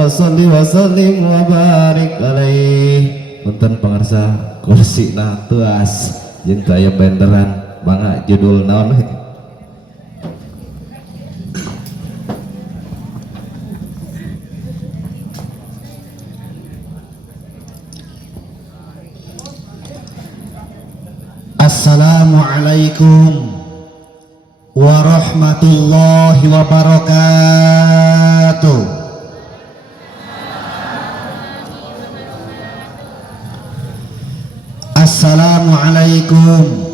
Allahumma sholli wa sallim wa barik alaih. Punten pangarsa kursi na tuas jeung teu aya benderan mangga judul naon we? Assalamualaikum warahmatullahi wabarakatuh. Assalamualaikum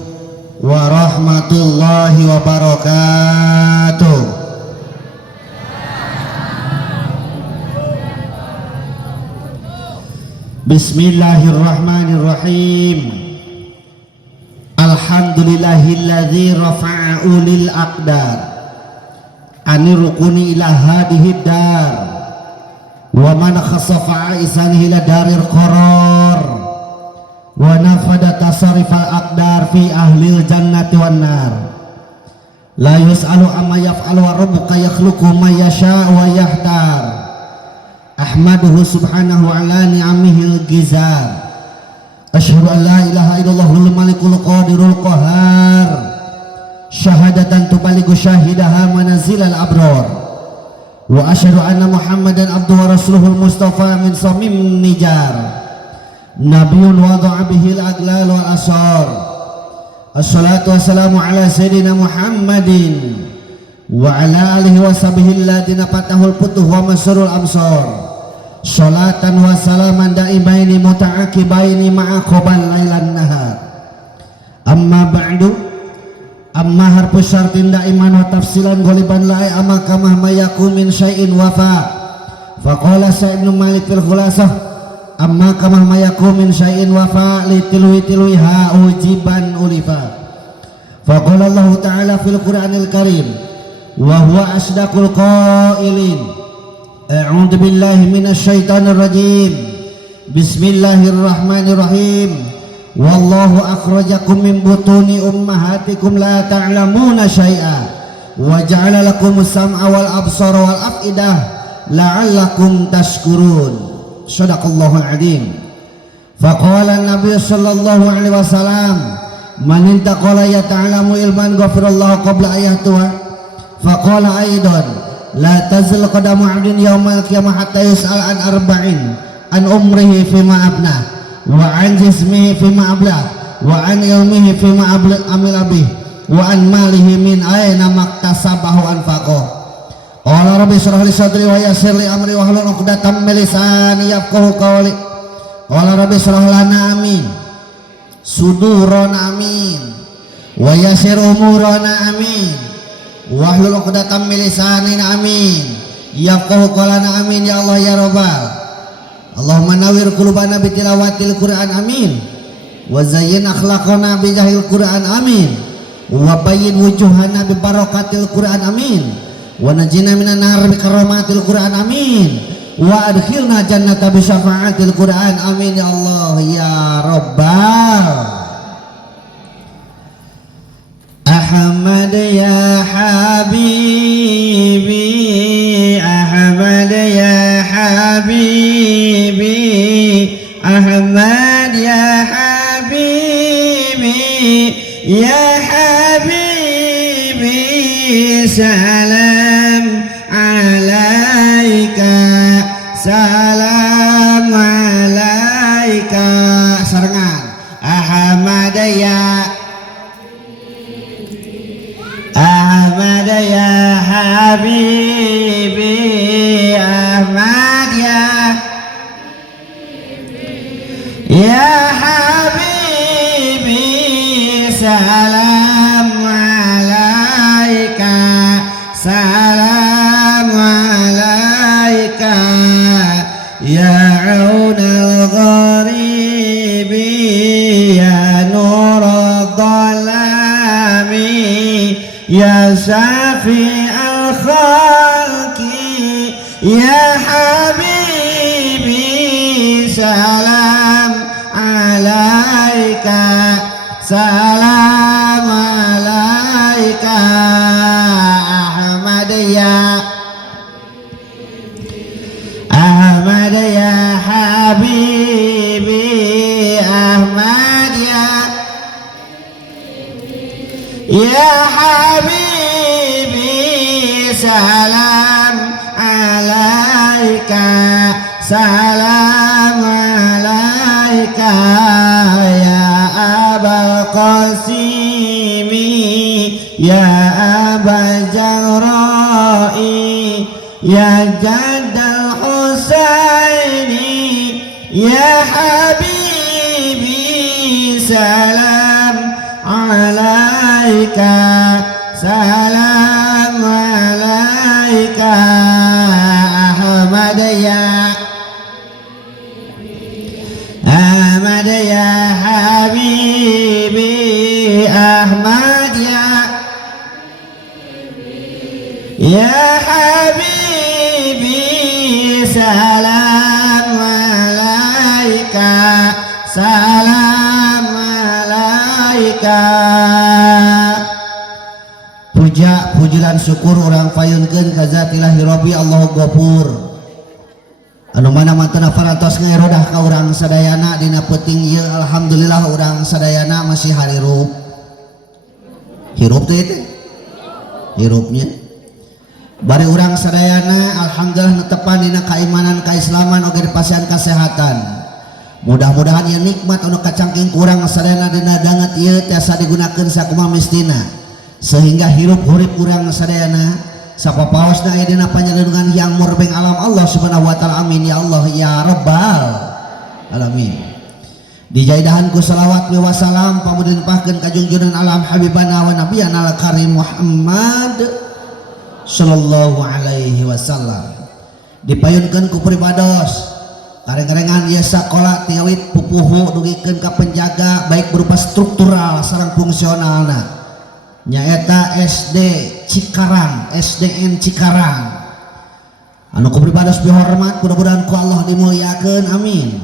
warahmatullahi wabarakatuh. Bismillahirrahmanirrahim. Alhamdulillahilladzi rafa'a ulil aqdar ani rukuni ila hadihi dar wa man khasafa isanihi ila darir qarar wa nafada tasarifal aqdar fi ahlil jannati wan nar la yus'alu amma yaf'alu wa rabbuka yakhluqu ma yasha wa yahtar ahmaduhu subhanahu ala ni'amihil gizar. Asyhadu an la ilaha illallahul malikul qadirul qahar syahadatan tubaligu syahidaha manazilal abrar wa asyhadu anna muhammadan abduhu wa rasuluhul mustafa min samim nijar nabiyyun wada'a bihil aglal wal asar. Assalatu wassalamu ala sayyidina muhammadin wa ala alihi wa sahbihi alladhina fatahul futuh wa masrul amsar. Salatan wa salaman daimaini muta'aqibaini ma'a qabal lailan nahar. Amma ba'du, amma harfu syartin daiman wa tafsilan ghaliban la'i amma kama mayakum min syai'in wafa. Faqala Sa'id bin Malik fil khulasah amma kama mayakum min syai'in wafa li tilwi-tilwiha ujiban ulifa. Faqala Allah ta'ala fil Qur'anil Karim wa huwa asdaqul qailin. A'udzu billahi minasy syaithanir rajim. Bismillahirrahmanirrahim. Wallahu akhrajakum min butuni ummahatikum la ta'lamuna syai'a wa ja'ala lakumus sam'a wal absara wal af'idah la'allakum tashkurun. Shadaqallahul adzim. Faqala an-nabiy sallallahu alaihi wasallam man intaqala yata'lamu ilman ghafirallahu qabla ayatuha. Faqala aidan la tazil qadamu 'abdin yaumal qiyamah hatta yus'al an arba'in an umrihi fima abna wa an jismihi fima abla wa an ilmihi fima amila bih wa an malihi min aina maktasabahu anfaqah. Qala rabbi shrah li sadri wa yassir li amri wa hlul 'uqdatam min lisani yafqahu qawli. Qala rabbi shrah lana amin sudurana amin wa yassir umurana amin wahlul 'uqdatam min lisanina amin yafqahu qawlana amin ya Allah ya rabbal. Allahumma nawwir qulubana bi tilawatil Qur'an amin wa zayyin akhlaqana bi jahil Qur'an amin wa bayyin wujuhana bi barakatil Qur'an amin wa najina minan nar bi karamatil Qur'an amin wa adkhilna jannata bi syafaatil Qur'an amin ya Allah ya rabbal. Ahmad ya habibi, Ahmad ya habibi, Ahmad ya habibi, ya habibi, salam alaika, salam alaika. Sarengan Ahmad ya Ahmad ya habibi, Ahmad ya habibi, salam alaika, salam alaika, ya aunal gharibi, ya nurad dhalami, ya syafi al-khalqi, ya habibi, salam alaika, salam alaika. Ahmad ya Habibi Ahmad ya Habibi salam alaika salam alaika ya Abul Qasimi ya Abal Jawra'i ya Jaddal Husaini ya Habibi salam alaika salam alaika Ahmad ya Habibi Ahmad ya Habibi salam alaika salam alaika. Puja pujilan syukur orang payunkeun ka Zat Ilahi Rabbi Allahu Ghafur anu mana mantena parantos ngaerodah ka urang sadayana dina peuting ieu. Alhamdulillah urang sadayana masih harirup hirup teh itu hirupnya bari urang sadayana alhamdulillah netepan dina kaimanan kaislaman oge dipasihan kesehatan. Mudah-mudahan ieu nikmat anu kacangking ku urang sadayana dina danget ieu tiasa digunakeun sakumaha mestina sehingga hirup hurip urang sadayana sapapaosna aya dina panjaleunan yang murbeng alam Allah Subhanahu wa taala. Amin ya Allah ya rabbal alamin. Dijaidahan ku salawat wa salam pamudin pahkeun ka junjungan alam habibana wa nabiyana al karim Muhammad sallallahu alaihi wasallam. Dipayunkeun ku pribados kareng-karengan ieu sakola tiawit pupuhu dugikeun ka penjaga baik berupa struktural sareng fungsionalna nyaeta SD Cikarang, SDN Cikarang anu ku pribados bihormat mudah-mudahan ku Allah dimuliakeun amin.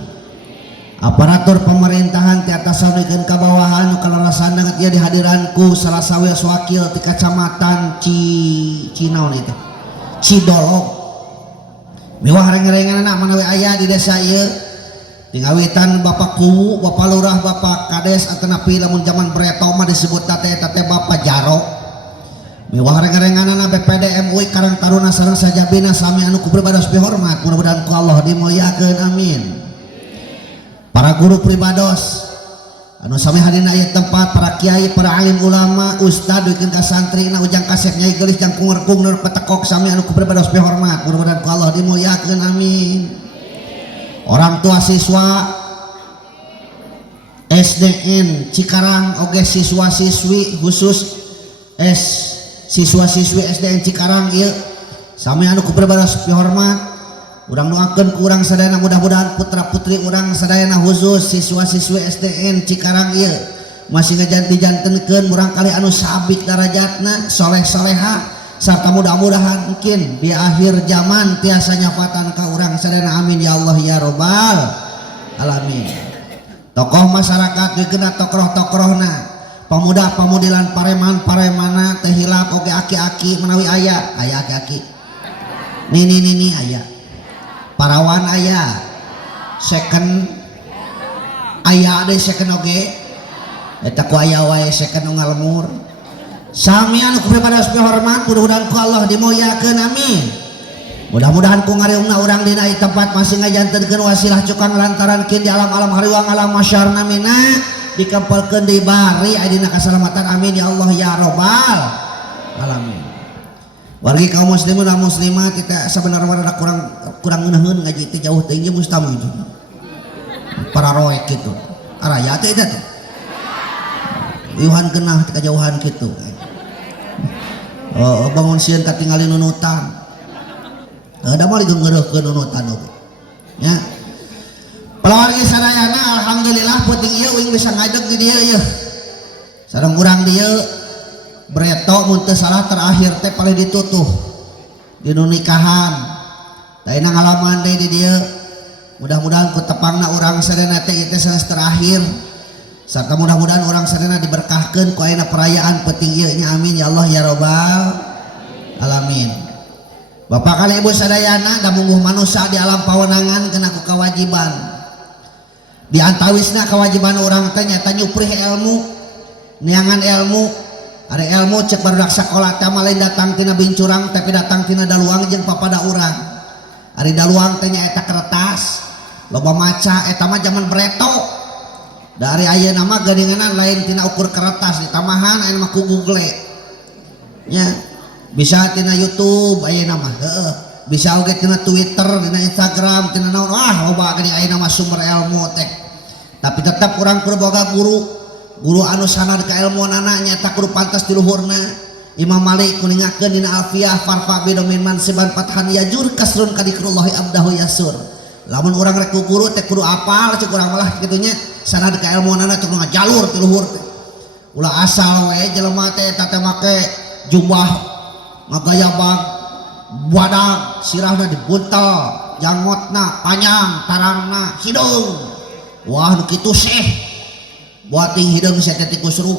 Aparatur pemerintahan ti atasanikeun ka bawahan nu kalarasan danget ieu dihadiranku salah sawios wakil ti kacamatan Cinaon itu Cidolog mewah reng-renganna manawi aya di desa ieu tinggawitan Bapak Kuwu, Bapak Lurah, Bapak Kades atanapi lamun zaman Breto mah disebut tate Bapak Jaro. Mewah reng-renganana BPD MUI Karang Taruna sareng sajabina sami anu ku pribados bihormat mudah-mudahan ku Allah dimuliakeun amin. Para guru pribados anu sami hadina ieu tempat, para kiai, para alim ulama, ustad dikeun ka santrina ujang kasep nyai geulis jang kungerkung nur petekok sami anu ku pribados bihormat mudah-mudahan ku Allah dimuliakeun amin. Orang tua siswa SDN Cikarang oge siswa-siswi khusus siswa-siswi SDN Cikarang ieu sami anu ku pribados pihormat urang doakeun ku urang sadayana mudah-mudahan putra-putri urang sadayana khusus siswa-siswi SDN Cikarang ieu masih ngajanti-jantenkeun urang kali anu sabik darajatna soleh-soleha serta mudah-mudahan mungkin di akhir zaman tiasa nyafatan ka urang sadayana amin ya Allah ya rabbal alamin. Tokoh masyarakat dikeuna tokoh-tokohna pemuda-pemudilan pareman-paremana teh hilap oge aki-aki menawi aya aki-aki nini aya parawan aya second aya ade second oge eta ku aya wae second nu ngalemur sami anu pribados hormat mudah-mudahan ku Allah dimuliakeun amin. Mudah-mudahan ku ngariungna urang dina ieu tempat masih ngajantenkeun wasilah cukang lantaran kin di alam-alam hariwang alam masyarna mina dikempelkeun di bari aya dina kasalamatan amin ya Allah ya rabbal alamin. Wargi kaum muslimin dan muslimat kita sebenarnya ada kurang ngeuneun ngaji teh jauh teh ieu mustamid. Para roek kitu. Araya teh eta teh. Iuhan kenah teh kajauhan kitu. Bangun sieun katingali nunutan ada mah digenggereuhkeun nunutan oge nya palawargi sadayana alhamdulillah peuting ieu uing bisa ngadeg di dieu ieu sareng urang dieu Breto mun teu salah terakhir teh paling ditutuh di nu nikahan daina ngalaman deui di dieu mudah-mudahan ku tepangna urang sadayana teh ieu teh sanes terakhir sarta mudah-mudahan orang sadayana diberkahkeun ku ayeuna perayaan peuting ieu nya amin ya Allah ya rabbal alamin. Bapak kali ibu sadayana da mungguh manusia di alam pawenangan kena ku kewajiban Di antawisna kewajiban orang teh nyata nyuprih ilmu, neangan ilmu. Ada ilmu cek barudak sakola teh lain datang tina bincurang tapi datang tina daluang jeung papada urang. Ari daluang teh nyaeta kertas, loba maca eta mah zaman bereto. Dari ayeuna mah geuninganan lain tina ukur kertas di tamahan aya mah ku Google. Nya bisa tina YouTube ayeuna mah, heeh. Bisa oge tina Twitter, tina Instagram, tina naon, loba geuning ayeuna mah sumber ilmu teh. Tapi tetap urang kudu boga guru anu sanad ka ilmuanana nyata kudu pantas di luhurna. Imam Malik kuningakeun dina Alfiyah farfa bidomin mansiban fathan yajur kasrun kadikrullahi abdahu yasur. Lamun urang rek guru teh kudu apal cek urang malah kitu nya sanad ka ilmuanana cek ngajalur ti luhur teh. Ulah asal we jelema teh teh make jubah ngagaya bag badag sirahna dibuntel janggotna panjang tarangna hidung. Wah nu kitu Syekh buat hidung saya teh kusru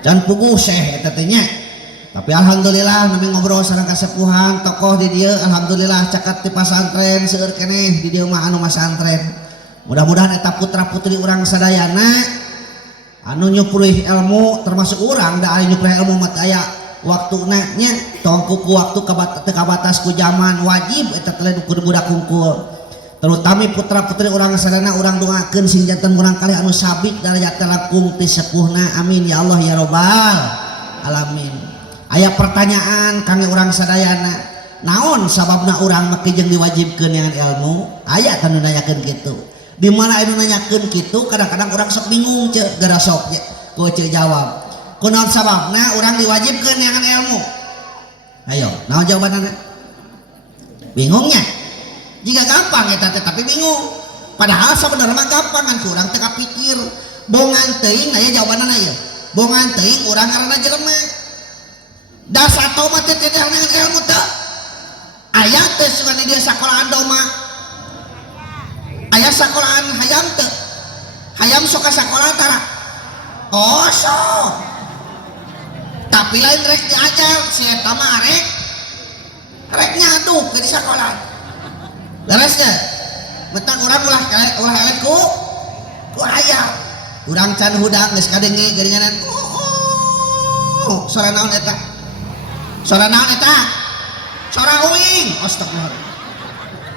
dan puguh Syekh eta teh nya. Tapi alhamdulillah nami ngobrol sareng kasepuhan tokoh di dieu alhamdulillah caket ti pasantren seueur keneh di dieu mah anu masantren. Mudah-mudahan eta putra-putri urang sadayana anu nyuprih ilmu termasuk urang da anu nyuprih ilmu mah aya waktuna nya tong kuku waktu kabatas ku zaman wajib eta teh kudu budak hungkul. Terutama putra putri orang sadana orang doakeun sing janten urang kalih anu sabik darajat langkung ti sepuhna amin ya Allah ya robbal alamin. Aya pertanyaan kangge urang sadayana naon sababna urang make jeung diwajibkeun dengan ilmu aya kan nanyakeun kitu. Di mana anu nanyakeun kitu kadang-kadang urang sok bingung ceuk gara sok ku ceuk jawab. Kunaon sababna urang diwajibkeun dengan ilmu? Ayo naon jawabanana? Bingungnya? Jika gampang ya tapi bingung. Padahal sebenarnya mah gampang kan kurang teu kapikir. Bongan teuing aya jawabanana ya. Bongan teuing urang karena jelema. Da sato mah teh dengan ilmu teu. Aya teh sugan di dia sakolahan doma. Aya sakolahan hayam teu. Hayam sok ka sakola tara. Oh sok. Tapi lain rek diajar si eta mah rek nyaduk di sakola. Beresnya mentang urang ulah elek ku hayam urang can hudak geus kadenge geuninganan suara naon eta suara uing astagfirullah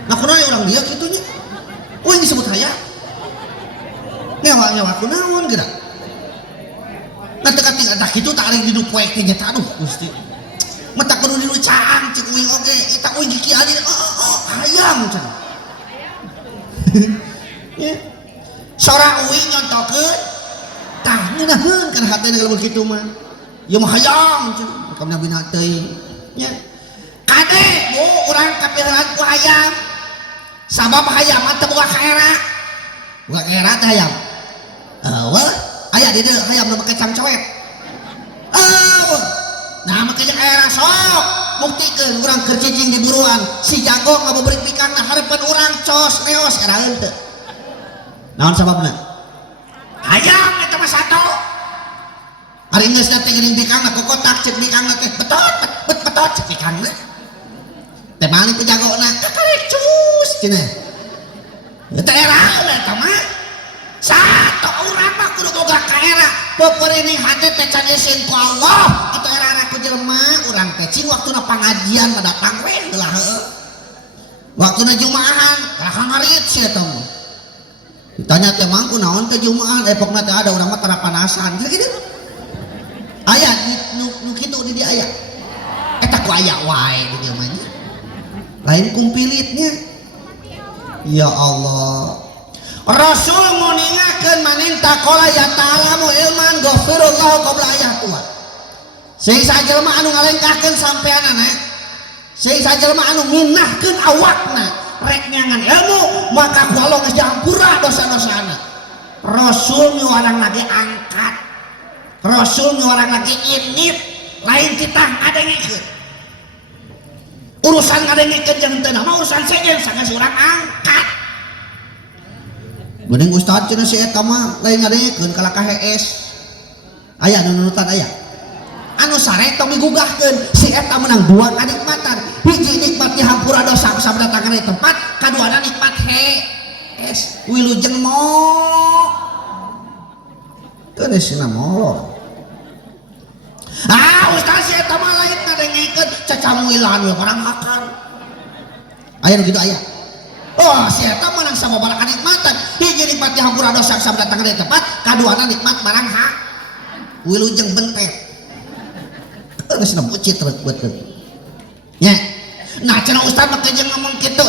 nah kunaon urang dieu kitu nya uing disebut hayam nyawa kunaon geura nah teu kating eta kitu tak ari didu poek teh nya aduh Gusti mata kudu didu caang cek uing oge eta uing gigi adi hayam can seorang uing nyontokeun tah ngeunaheun kana hatena lamun kitu mah ieu mah hayam can makam nabi na teuing nya kade bu urang kapirahan ku hayam sabab hayam teh boga kaera teh hayam eueuh aya di dieu hayam nu make cangcoet nah makanya kaera sok buktikeun urang keur cicing di buruan si jago ngabeureuk pikangna hareupeun urang cos neos era henteu naon sababna hayam eta mah sato ari geus teh geuning pikangna kokotak cek pikangna teh betot cek pikangna teh mali teh jagona kakarek cus cenah eta era eta mah sato urang mah kudu boga kaera peperening hate teh can isin ku Allah eta era ku jelema urang teh cing waktuna pangajian mah datang we heula heueuh waktuna jumaahan kalah ngarit sia eta mah ditanya teh mang kunaon teh jumaahan epokna teh ada urang mah tara panasan kitu aya nu kitu di dieu aya eta ku aya wae di dieu mah lain kumpilitnya ya Allah Rasul nguningakeun manin taqala ya ta'lamu ilman ghafirullah qabla ayatua. Sing sajelema anu ngalengkahkeun sampeanana, sing sajelema anu minahkeun awakna rek nyangan ilmu, maka ku Allah geus diampura dosa-dosana. Rasul nyuarang lagi angkat. Rasul nyuarang lagi init, lain titah ngadengikeun. Urusan ngadengikeun jeung teu mah urusan segen sanes urang angkat. Mending ustad cenah si eta mah lain ngadengikeun kala KHS. Aya nu nurutan aya. Anu sare tong digugahkeun si eta menang dua kanikmatan. Hiji nikmat dihampura dosa sabda tangan di tempat, kaduana nikmat es wilujeng mo keresina molor ustaz saya eta mah lain ngadengikeun cacamuilan we barang makan aya nu kitu aya si eta mah nang sababaraha kanikmatan hiji nikmat dihampura dosa sam datang di tempat kaduana nikmat barang hak wilujeng bentet keresina bucit rek beuteut nya nah cenah ustaz mah kejeung ngomong kitu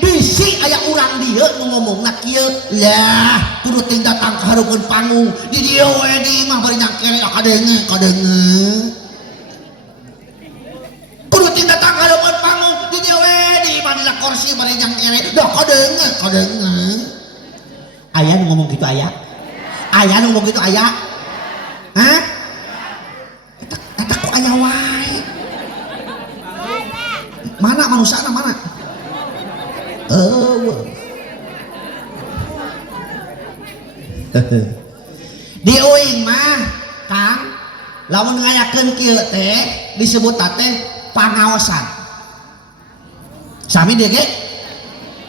bisi aya urang dieu nu ngomongna kieu lah kudu ting datang kaharukeun panggung di dieu we di imah bari nyangkere kadenge kudu ting datang kaharukeun panggung di dieu we di imah dina kursi bari nyangkere dah kadenge aya nu ngomong kitu aya nu ngomong kitu aya hah eta ku aya wae mana manusiana mana di uing mah Kang lamun ngayakeun kieu teh disebut teh pangaosan sami deui ge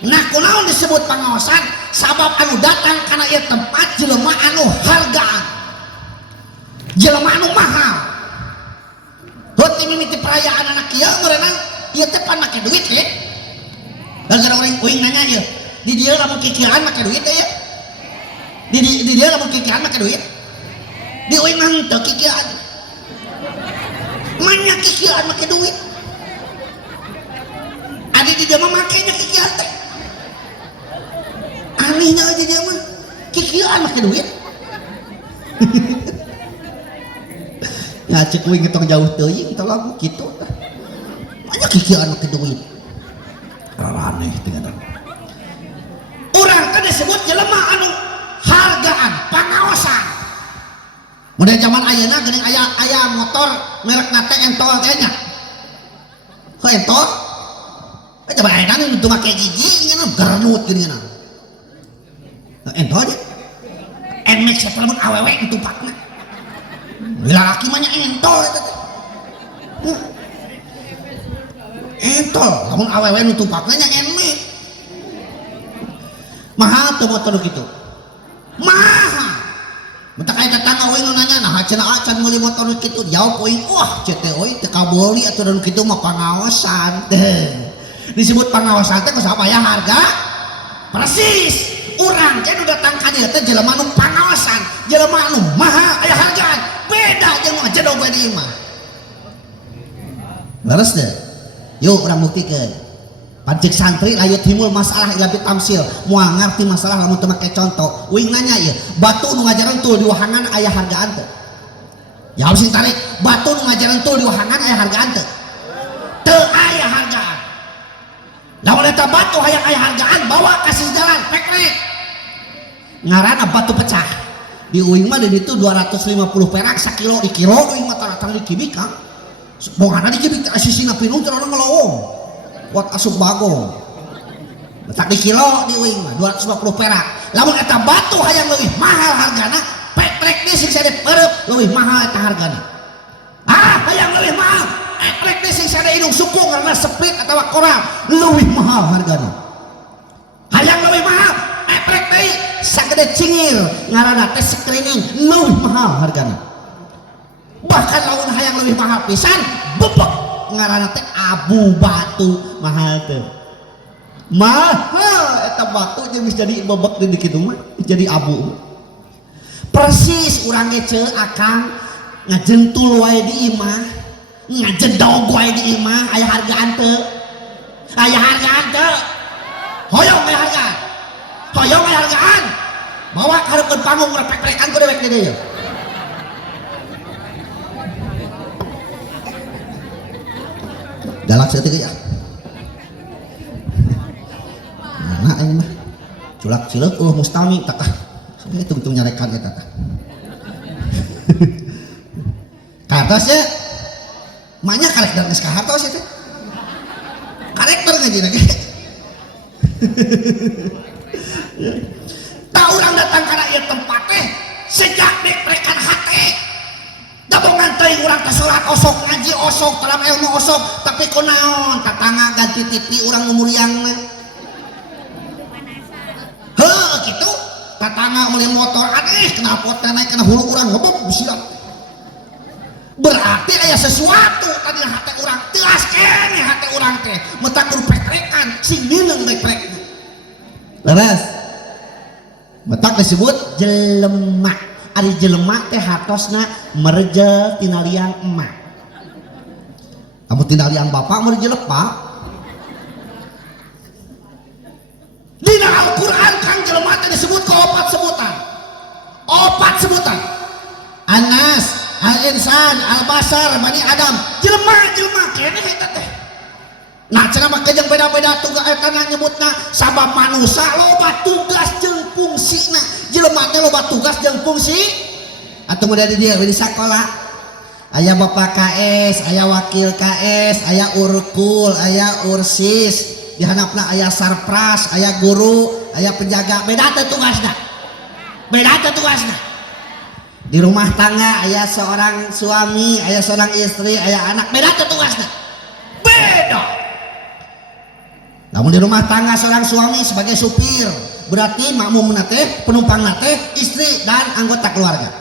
nah kunaon disebut pangaosan sabab anu datang kana ieu tempat jelema anu hargaan jelema anu mahal heuti mimiti perayaan anak kieu meureunna ieu teh pan make duit ge gara-gara orang uing nanya ieu di dieu lamun kikiran make duit teh ya di dieu lamun kikiran make duit di uing mah teu kikiran manya kikiran make duit adi di dieu mah makenya kikiran teh anehnya aja dia mah kikiran make duit ya cek uing ngetong jauh teuing tah lagu kitu banyak kikiran make duit aneh dengan orang kan disebut jelema anu hargaan pangaosan model zaman ayeuna geuning aya motor merek nate entol kayaknya kok entol coba ayeuna nu teu make gigi nya gernut geuningan entol aja nmax eta lamun awewe entupakna lalaki mah nya entol eta teh entol lamun awewe nu tupakna nya nmax mahal tuh motor gitu mahal mentak aya tetangga we nu nanya nah cenah acan meuli motor kitu jawab poin wah cete euy teu kaboli atuh nu kitu mah pangaosan teh disebut pangaosan teh kusabab aya harga persis urang teh nu datang ka dieu teh jelema nu pangaosan jelema nu mahal aya hargaan beda jeung mah jedog we di imah leres teh yuk orang buktikan pancik santri layu timbul masalah ilabi tamsil moal ngarti masalah lamun teu make contoh uing nanya ieu batu nu ngajaran tul di wahangan aya hargaan teu jawab sing tarik batu nu ngajaran tul di wahangan aya hargaan teu teu aya hargaan lamun eta batu hayang aya hargaan bawa ka jalan pek-pek ngaranna batu pecah di uing mah di ditu 250 perak sakilo di kilo uing mah tara-tara di kibik Kang bongana di kibik asisina pinung teu orang ngelowong buat asup bagong letak di kilo di uing mah 250 perak lamun eta batu hayang leuwih mahal hargana petrek di sing sade pereup leuwih mahal eta hargana hayang leuwih mahal petrek di sing sade indung suku ngaranna sepit atawa koral leuwih mahal hargana hayang leuwih mahal petrek deui sagede cingir ngaranna teh screening leuwih mahal hargana bahkan lamun hayang leuwih mahal pisan bebek ngaranna teh abu batu mahal teh mahal eta batu jeung geus jadi bebek di kitu mah jadi abu persis urang ge ceu akang ngajentul wae di imah ngajedog wae di imah aya hargaan teu hoyong aya hargaan bawa ka hareupeun panggung repek-rekan ku dewek di dieu galak setik ya mana aing mah culak cileuk mustami tak saya tungtung nyarekan eta tah katos ya maknya karakter geus kahartos ya teh karakter ngajina ge tah urang datang kana ieu tempat teh sejak dek-dekan hate gabungan teuing urang teh salat osok ngaji osok dalam ilmu osok tapi kunaon tatangga ganti TV urang nu mulyangna tatangga meuli motor aneh kenal potna naik kana hulu urang ngebom siap berarti aya sesuatu tadi hate urang teas keneh hate urang teh metak kudu pekrekan sing nileung bae prekna leres metak disebut jelema ari jelema teh hatosna merejel tina liang emak kamu tina liang bapak merejel pak dina Al-Quran kang jelema teh disebut ke opat sebutan Anas Al-Insan Al-Basar Bani Adam jelema keneh eta teh nah cenah mah jeung beda-beda tugas eta nyebutna sabab manusia loba tugas jeung fungsina jelema teh loba tugas jeung fungsi atuh mudah di dieu di sakola aya bapak KS aya wakil KS aya urkul aya ursis di handapna aya sarpras aya guru aya penjaga beda teh tugasna di rumah tangga aya seorang suami aya seorang istri aya anak beda teh tugasna beda namun di rumah tangga seorang suami sebagai supir berarti makmum teh penumpang teh istri dan anggota keluarga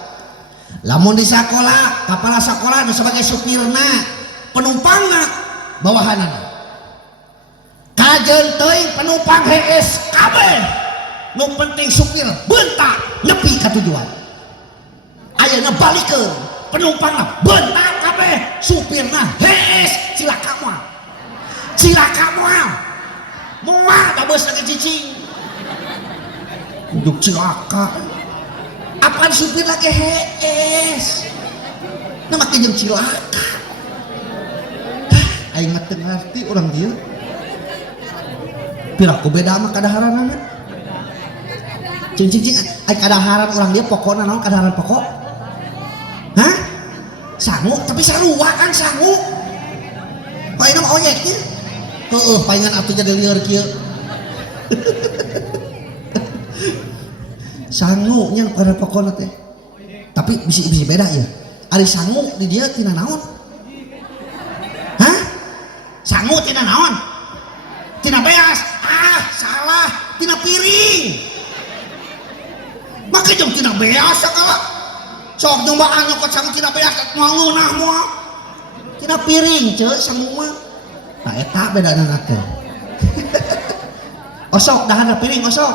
lamun di sekolah kepala sekolah sebagai supirna penumpangna bawahanana kajeun teuing penumpang hees kabeh nu penting supir bentak nepi ka tujuan ayeuna balikeun penumpangna bentak kabeh supirna hees cilaka moal da beus lagi cicing duduk cilaka apaan supir lagi hees na make jeung cilaka aing mah teu ngarti urang dieu piraku beda mah kadaharan cing ay kadaharan orang dia pokokna naon kadaharan pokok hah sangu tapi sarua kan sangu paina mah oyeknya heueuh paingan atuh jadi lieur kieu sangu nya kadaharan pokokna teh tapi bisa beda ya ari sangu di dia tina naon hah sangu tina naon tina beas salah tina piring maka jam tina beas sakala sok nyombaan nyokot sangu tina beas moal ngeunah moal tina piring ceu sangu mah nah eta bedana teh osok dahana piring osok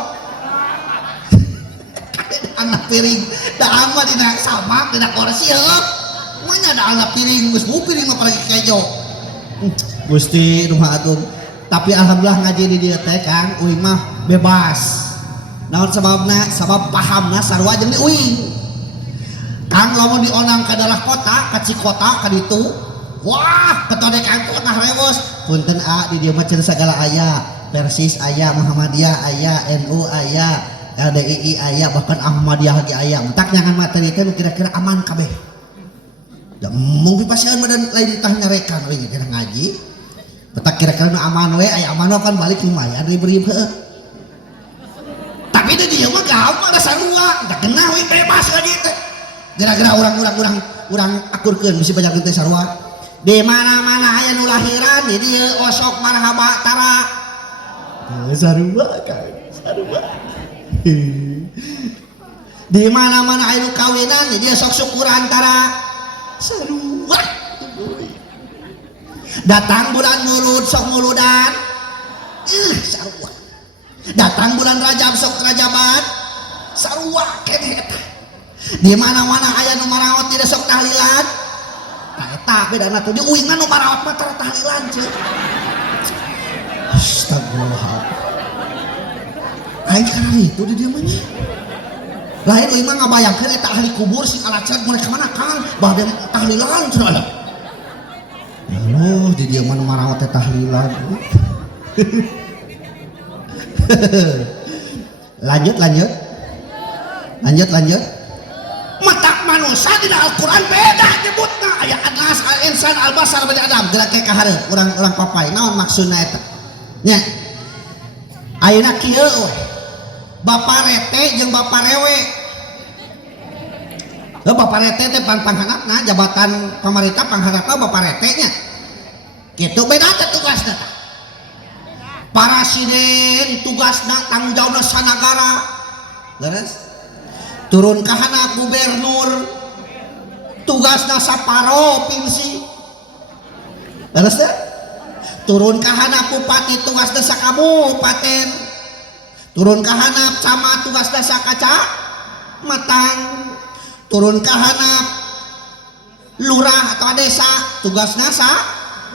dahana piring dah mah dina samak dina kursi heuh moalnya dahana piring geus bu piring mah apalagi kejo Gusti Rumah Agung tapi alhamdulillah ngaji di dieu teh Kang uing mah bebas naon sababna sabab pahamna sarua jeung uing Kang lamun dionang ka daerah kota ka Cikota ka ditu wah ketode Kang tah rewes punten di dieu mah cenah sagala aya Persis aya Muhammadiyah aya NU aya LDII aya bahkan Ahmadiyah ge aya mentak nyangan materi teh kira-kira aman kabeh da mungkin pasieun badan lain tah nyarekan we kira ngaji betak kira-kira aman we aya aman kan balik lumayan ribet tapi itu dia mah gampang ada sarua da kenah we bebas ka dieu teh gara-gara urang akurkeun bisi banyak teh sarua di mana-mana aya nu lahiran di dieu osok marhaba tara sarua kan sarua di mana-mana aya nu kawinan di dieu sok syukuran tara sarua datang bulan Mulud sok muludan sarua datang bulan Rajab sok rajaban sarua keneh eta di mana-mana aya nu marawat tidak sok tahlilan nah eta bedana tuh di uing mah nu marawat mah tara tahlilan ceu astagfirullah aing kana itu di dieu mah nya lain uing mah ngabayangkeun eta ahli kubur sing alacak mulai ka mana Kang badan tahlilan cenah di dia mana marawat teh tahlilan lanjut matak manusia di Al-Quran beda nyebutna aya Anas Al-Insan Al-Basar Bani Adam gerak ke kahareu urang papai naon maksudna eta nya ayeuna kieu Bapak Rete jeung Bapak Rewe Bapak Rete teh pangharapna jabatan pemerintah pangharapna Bapak Rete nya gitu beda tugasna Presiden tugasna tanggung jawabna sanagara beres. Turun ke handap gubernur, tugasna saparo provinsi, beres deh. Turun ke handap bupati, tugasna sakabupaten. Turun ke handap camat, tugasna sakacamatan. Turun ke handap lurah atau desa, tugasna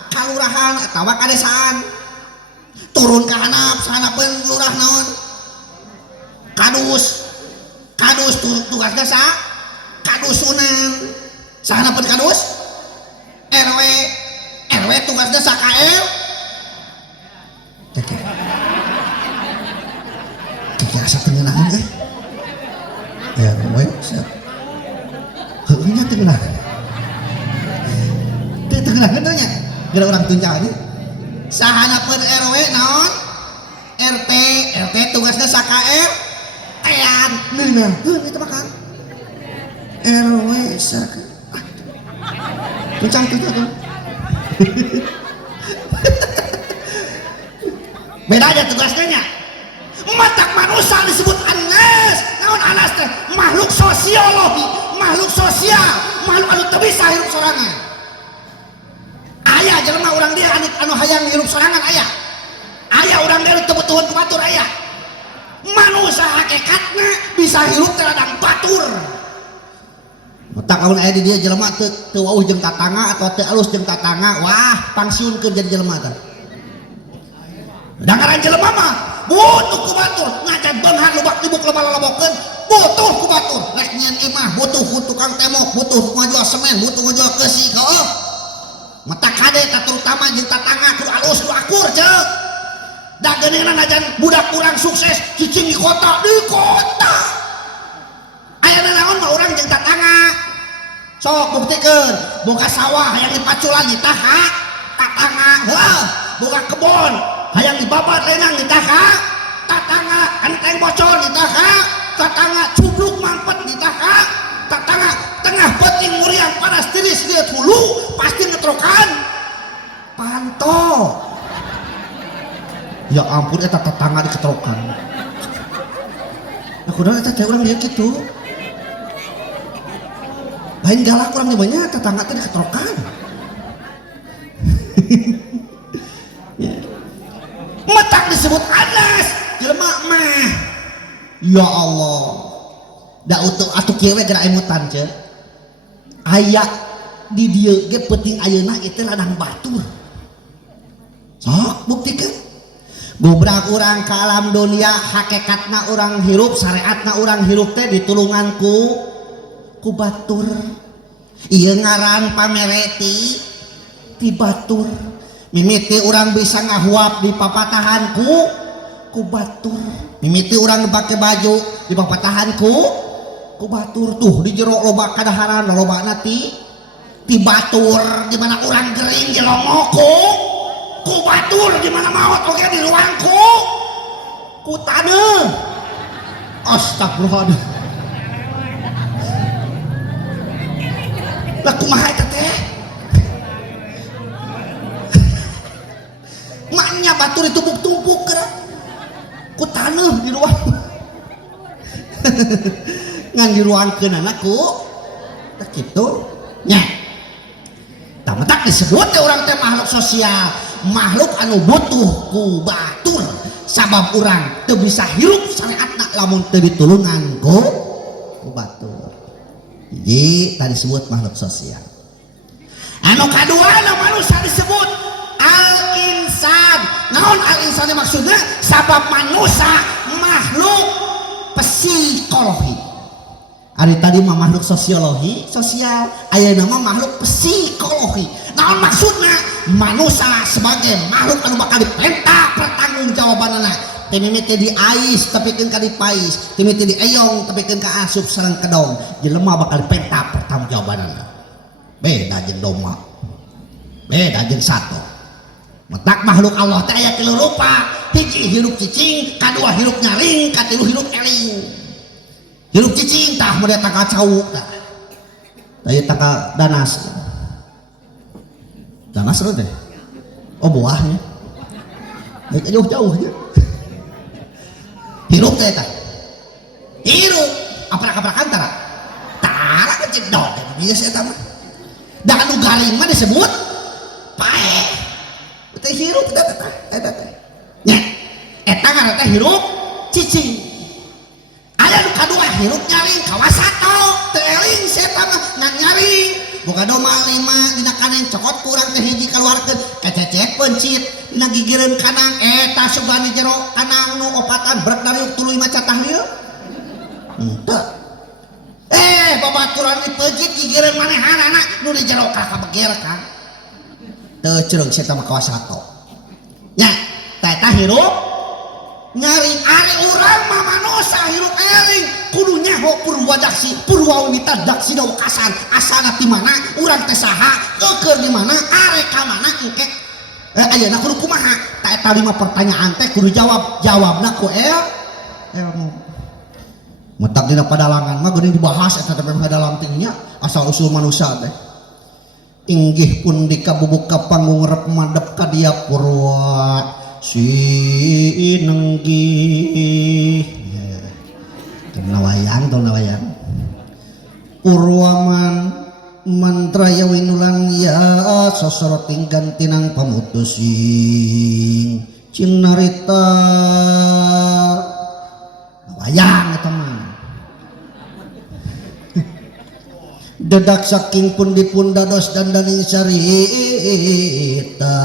kalurahan atau kadesaan. Turun ke handap sanapeun lurah naon kadus tugasna kadusunan. Sanapeun kadus RW tugasna KL. Kira asa tengeunaan kan RW heunya tengeunaan nya gara orang tunjang sahanapeun RW naon RT tugasna KL tean neunah itu mah kan RW sak tunjang bedanya tugasnya matak manusia disebut anas. Naon anas teh? Makhluk sosiologi, makhluk sosial, makhluk anu teu bisa hirup sorangan. Aya jelema urang dia anu hayang hirup sorangan aya urang dia teu butuhan ku batur aya. Manusia hakikatna bisa hirup teh ladang batur. Tak lamun aya di dia jelema teu wauh jeung tatangga atau teu alus jeung tatangga, wah pangsiunkeun jadi jelema teh. Dangaran jelema mah butuh ku batur, ngajan beunghar lobak tibuk loba-lobokeun butuh ku batur. Rek nyen imah butuh ku tukang temok, butuh ku ngajual semen, butuh ngajual keusi heueuh. Mata kade terutama jeung tatangga kudu alus kudu akur ceuk. Da geuningan najan budak urang sukses cicing di kota. Aya naon mah urang jeung tatangga. Sok buktikeun, boga sawah hayang dipaculan di taha, tatangga heuh, boga kebon hayang dibabat lenang di taha, tatangga enteng bocor di taha, tatangga cubluk mampet di taha, tatangga tengah penting muriang panas tiris dia hulu pasti ngetrokan panto. Ya ampun eta tatangga diketrokan. Aku udah eta teh urang dia kitu. Lain galak urang nya banyak tatangga teh diketrokan. Matak disebut anas jelema mah ya Allah da utuh atuh kieu we geura emutan ceuk aya di dieu ge penting ayeuna itu ladang batur. Sok buktikeun gobrak urang ka alam dunia hakikatna urang hirup syariatna urang hirup teh ditulungan ku batur. Ieu ngaran pamereti ti batur. Mimiti orang bisa ngahuap di papatahanku ku batur. Mimiti orang pakai baju di papatahanku ku batur. Tuh di jero loba kadaharan loba nanti ti batur di mana orang gering jelongoku ku batur di mana maut oke di ruangku ku taneuh. Astagfirullahaladzim. Lah kumaha eta teh? Maknya batur itu tumpuk gerak ku taneuh di ruang ngan di ruang keunana ku tak kitu nya. Tamatak disebut teh urang teh makhluk sosial, makhluk anu butuh ku batur sabab urang teu bisa hirup syariatna lamun teu ditulungan ku batur. Jadi tadi disebut makhluk sosial. Anu kadua manusia disebut al-insan. Naon al-insan maksudnya? Sabab manusia makhluk psikologi. Ari tadi mah makhluk sosiologi, sosial. Aya nama makhluk psikologi. Naon maksudnya? Manusia sebagai makhluk anu bakal dipenta pertanggungjawabanana. Timimiti di ais tapikeun ka dipais, timimiti di eyong tapikeun ka asup sareng kedong. Jelema bakal dipenta pertanggungjawabanana. Beda jeung domba. Beda jeung sato. Matak makhluk Allah teh aya 3 rupa. Hiji hirup cicing, kadua hirup nyaring, katilu hirup eling. Hirup cicing tah meureun taka cawuk tah. Aya taka danas. Danas teh. Oh buahnya. Jauh-jauh ya. Hirup teh tah. aprak-aprakan tara tara kejedot dia saya tahu dan anu garing mah disebut pae teh hirup eta nya eta ngaranna teh hirup cicing aya nu kadua hirup nyaring kawasato teu eling saya tahu nyaring boga doma lima dina kaneng cokot kurang teh hiji kaluarkeun kececek pencit dina gigireun kanang eta sugani jero kanang nu opatan berat dari tuluy maca tahlil henteu babaturan dipeujit gigireun manehanana nu di jero ka beger kan teu ceureuh saya mah kawasato nya eta hirup nyaring ari urang mah manusa hirup eling kudu nyaho purwadaksi purwawita daksina wakasan asana ti mana urang teh saha keur di mana are ka mana engke ayeuna kudu kumaha ta eta 5 pertanyaan teh kudu jawabna ku metak dina padalangan mah geuning dibahas eta teh dalam tingnya asal usul manusia teh inggih pun dikabubuk ka panggung rep madep ka dia purwa sinenggi tong nawayang purwaman mantra ya winulang ya sosoroting gantinang pamutusing cinarita nawayang eta mah dedak saking pundi-pun dados dandaning sarita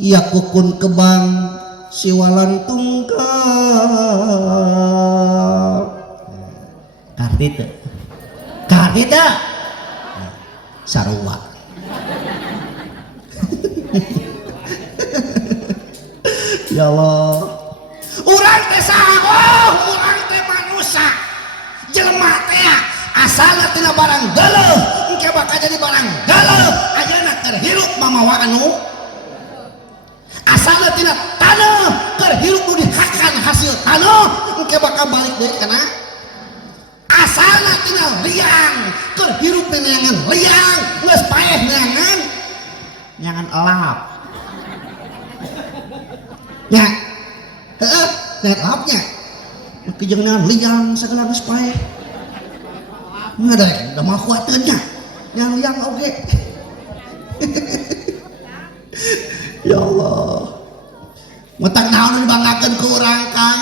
ya kukun kebang siwalan tunggal kartita sarua ya Allah urang teh saha urang teh manusia jelema teh asalna tina barang geuleuh engke bakal jadi barang geuleuh ayeuna keur hirup mamawa anu asalna tina taneuh keur hirup nu dihakan hasil taneuh engke bakal balik deui kana asalna tina liang keur hirup neangan liang geus paeh neangan elap nya heuh neangan elapnya kijeng neangan liang sagala geus paeh ngadek da mah kuateun nya yang liang oge ya Allah metak naon dibanggakeun ku urang Kang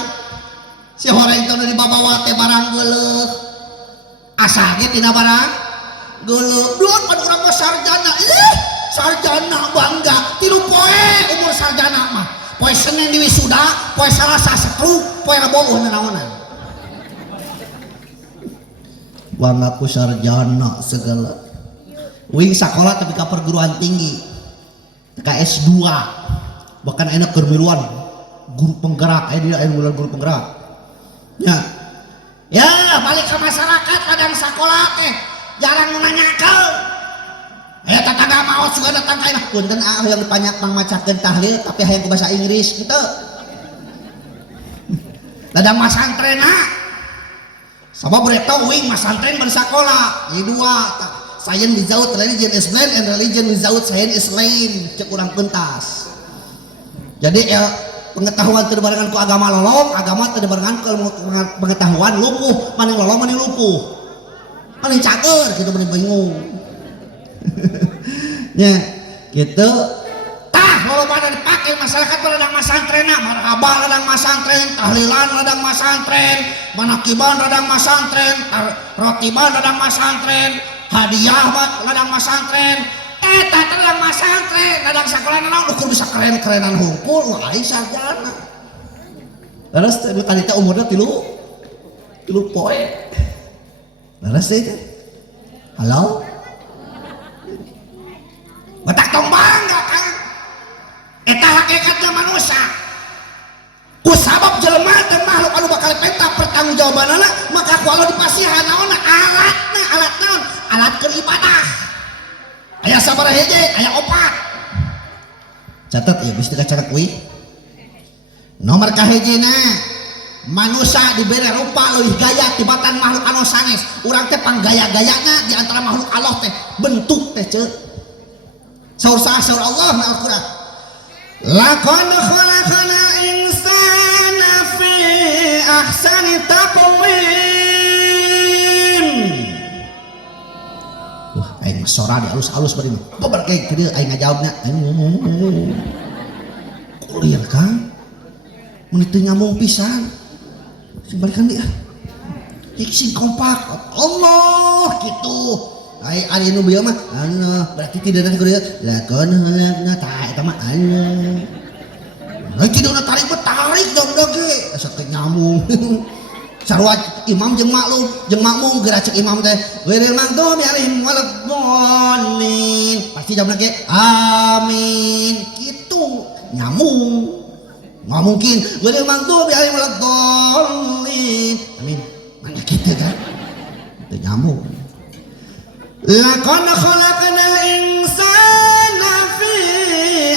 si horeng teh dibabawa teh barang geuleuh asa ge tina barang geuleuh duh pan urang mah sarjana sarjana bangga 3 poe umur sarjana mah poe Senin di wisuda poe Salasa setruk poe Rabu naonan bangga ku sarjana segala wing sakola tapi ka perguruan tinggi ka S2 bahkan enak kermiruan guru penggerak dia mulai guru penggerak ya balik ke masyarakat kadang sekolah teh jarang nanyakeun tetangga maot juga datang ka imah punten yang banyak mangmacakeun tahlil tapi hayang ku bahasa Inggris kitu dadang masantrenna sabab bereta wing masantren bersakola jadi 2 science without religion is blind and religion without science is lame cek urang pentas jadi ya pengetahuan terbarengan ku agama lolong agama terbarengan ku pengetahuan lupuh maning lolong maning lupuh maning cager gitu maning bingung nya gitu tah lolobana dipake masyarakat ladang masantrenna marhabah ladang masantren tahlilan ladang masantren manakiban ladang masantren rotiban ladang masantren hadiah mah ladang masantren eta ladang masantren ladang sakola naon ukur bisa keren-kerenan hungkul lain sarjana terus kali teh umurna 3 poe terus teh halo batak tong bangga kan eta hakikatna manusia ku sabab jelema teh makhluk anu bakal penta pertanggungjawabanana maka ku Allah dipasihan naonna alatna alat naon alat keur ibadah aya sabaraha hiji aya 4 catat ya bisa dicatat kuy nomor kahijina manusia diberi rupa leuwih gaya tibatan makhluk anu sanes urang teh panggaya-gayana di antara makhluk Allah teh bentuk teh ceuk saur Allah na Al-Qur'an laqad khalaqnal insana fi ahsani taqwim sora di halus-halus bari mah babar kayak kieu aing ngajawabnya kuliah Kang mun teu nyambung pisan balikan dia sing kompak Allah gitu ai ari nu bieu mah berarti tidak ada kuliah lakon halakna ta eta mah Allah ai tidak tarik tarik dong ge asa teh nyambung sarua imam jeung makmum geura cek imam teh wiril mangdum alaihim waladdallin pasti jawabna ge amin kitu nyambung nggak mungkin wiril mangdum alaihim waladdallin amin mana kitu kan teu nyambung laqad khalaqnal insana fi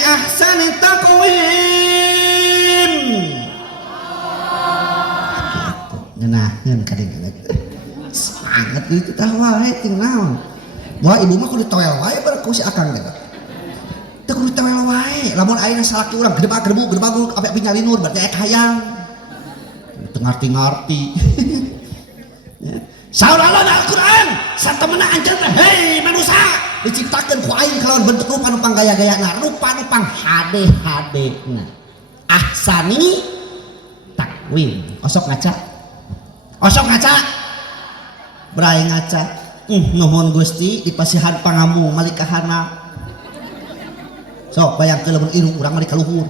ahsani taqwim ngenaheun kadang-kadang sangat gitu tah wae ting naon wah ibu mah kudu toel wae bareng ku si akang teh teu kudu toel wae lamun ayeuna salaki urang gedebak-gedebuk ape pinyalinur berarti aya hayang teu ngarti-ngarti saur Allah na Al-Quran satemena anjeun teh hei manusia diciptakeun ku aing kalawan bentuk rupa nu panggaya-gayana rupa nu panghade-hadena ahsani takwim osok ngaca berai ngaca nuhun Gusti dipasihan pangamu malikahana sok bayangkeun lamun irung urang mah di kaluhur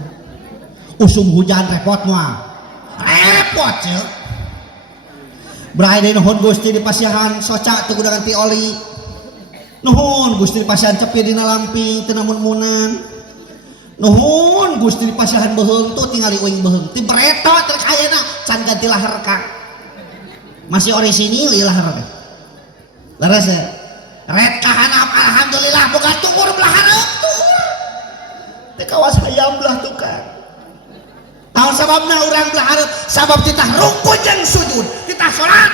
usum hujan repot moal repot ceuk berai deui nuhun Gusti dipasihan soca teu kudu ganti oli nuhun Gusti dipasihan cepi dina lamping teu namun-munan nuhun Gusti dipasihan beheung tuh tingali uing beheung ti beretot rek ayeuna can ganti lahar Kang masih orisinil ieu lahar teh leres ya red kahanap alhamdulillah boga tumur belah hareup tuh teu kawas hayam belah tukang tahu sababna urang belah hareup sabab titah rukun jeung sujud titah salat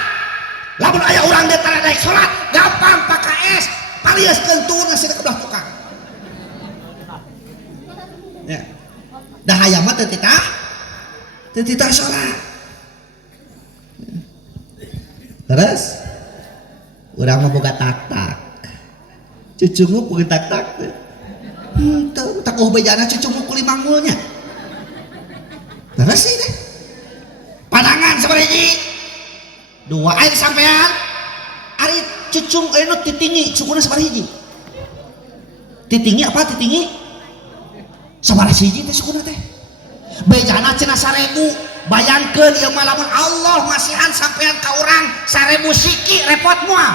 lamun aya urang teh tara daek salat gampang PKS paliaskeun turun sida ke belah tukang ya dah hayam mah teu titah salat terus urang mah boga tak-tak cucunguk boga tak-tak teu takuh bejana cucunguk kuli manggulnya terus ini padangan sabariji dua air sampean ari cucung anu titingi cukuna sabariji titingi apa titingi sabariji teh cukuna teh bejana cenah 1000 bayangkeun ieu mah lamun Allah masihan sampean ka urang 1000 siki repot moal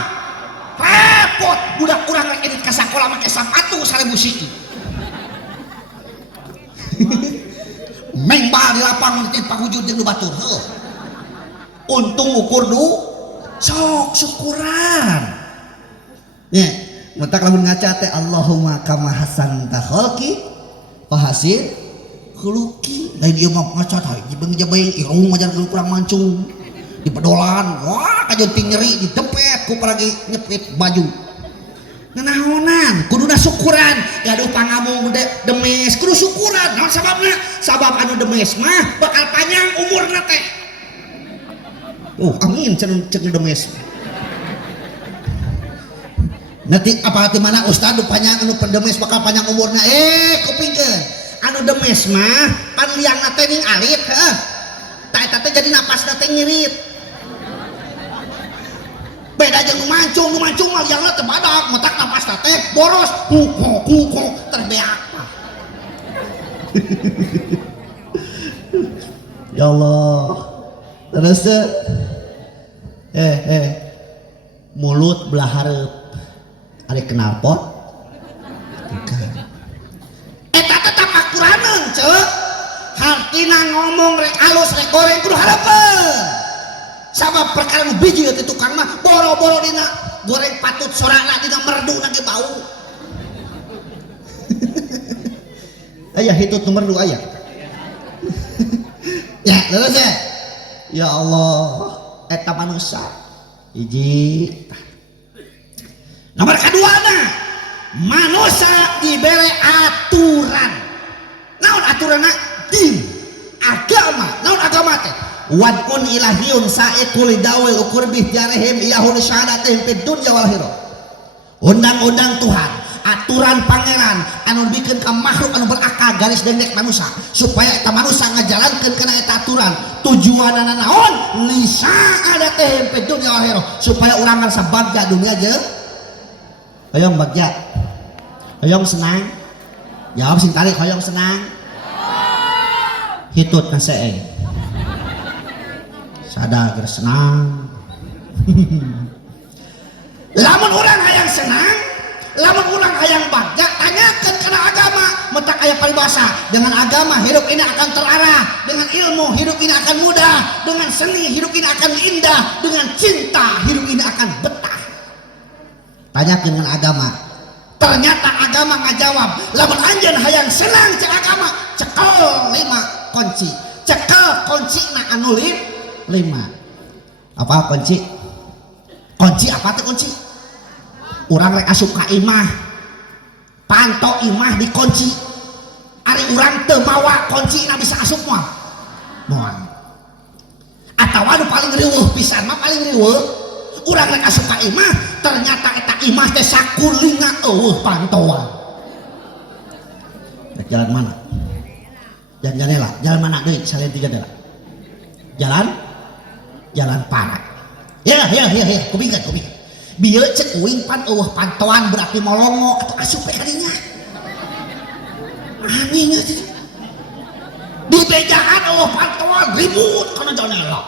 repot budak urang rek edit ka sakola make sapatu 1000 siki mengbal di lapang di pagujud jeung nu batur heuh untung ukur du sok syukuran nya mentak lamun ngaca teh Allahumma kama hasanta khalqi fa hasin khuluqi lain ieu mah ngaca tah jebeng-jebeng irung ngajarkeun kurang mancung di pedolan wah kajenting nyeri ditepet ku lagi nyepit baju nanaonan kuduna syukuran gaduh pangamung demes kudu syukuran naon sababna sabab anu demes mah bakal panjang umurna teh amin cenah demes nanti apa ti mana ustad nu panjang anu pendemes bakal panjang umurna kupingkeun anu demes mah pan liangna teh ning alit heuh ta eta teh jadi napasna teh ngirit beda jeung nu mancung mah liangna teh badak metak napasna teh boros kuko terbeak mah ya Allah terus mulut belah hareup ari kenal pot eta tetap akuraneun ceuk hartina ngomong rek alus rek goreng kudu hareupeun sabab perkara nu biji teh tukang mah boro-boro dina goreng patut sorana dina merdu na ge bau aya hitut nu merdu aya ya terus ya Allah eta manusia hiji nomor kaduana manusia dibere aturan naon aturanna din agama naon agama teh wadkun ilahiyun sa'ikul dawil ukur bih jarehim iyahun syahadatihim fid dunya wal akhirah undang-undang Tuhan, aturan pangeran anu bikin ka makhluk anu berakal garis dendek manusia supaya eta manusia ngajalankeun kana eta aturan tujuanana naon lisa ada teh pe dunia akhirah supaya urang ngarasa bagja dunia je hoyong bagja hoyong senang jawab sing tarik hoyong senang hitut na seeng sada keur senang lamun urang hayang senang lamun urang hayang bagja tanyakeun kana agama metak aya paribasa dengan agama hidup ini akan terarah dengan ilmu hidup ini akan mudah dengan seni hidup ini akan indah dengan cinta hidup ini akan betah tanyakeun dengan agama ternyata agama ngajawab lamun anjeun hayang senang cek agama cekel 5 kunci cekel kunci na anu 5 apa kunci apa tuh kunci urang rek asup ka imah panto imah dikunci ari urang teu mawa kunci na bisa asup moal atawa nu paling riweuh pisan mah paling riweuh urang rek asup ka imah ternyata eta imah teh sakulinga eueuh pantoan jalan mana jalan janela jalan mana deui salin tiga dela jalan parat ya kupingkeun bieu cek uing pan eueuh pantoan berarti molongo atuh asup ka dinya aneh di bejaan eueuh pantoan ribut kana janela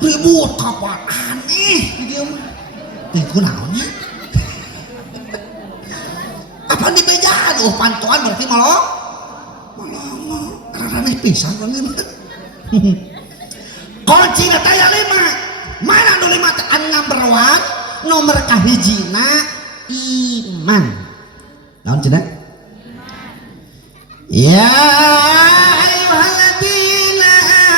ribut kapan aneh di dieu mah teh kunaonnya apa di bejaan eueuh pantoan berarti molongo aneh pisan banget kunci na taya 5 mana nu 5 teh anu number 1 nomor kahijina iman naon cenah ya ayyuhalladzina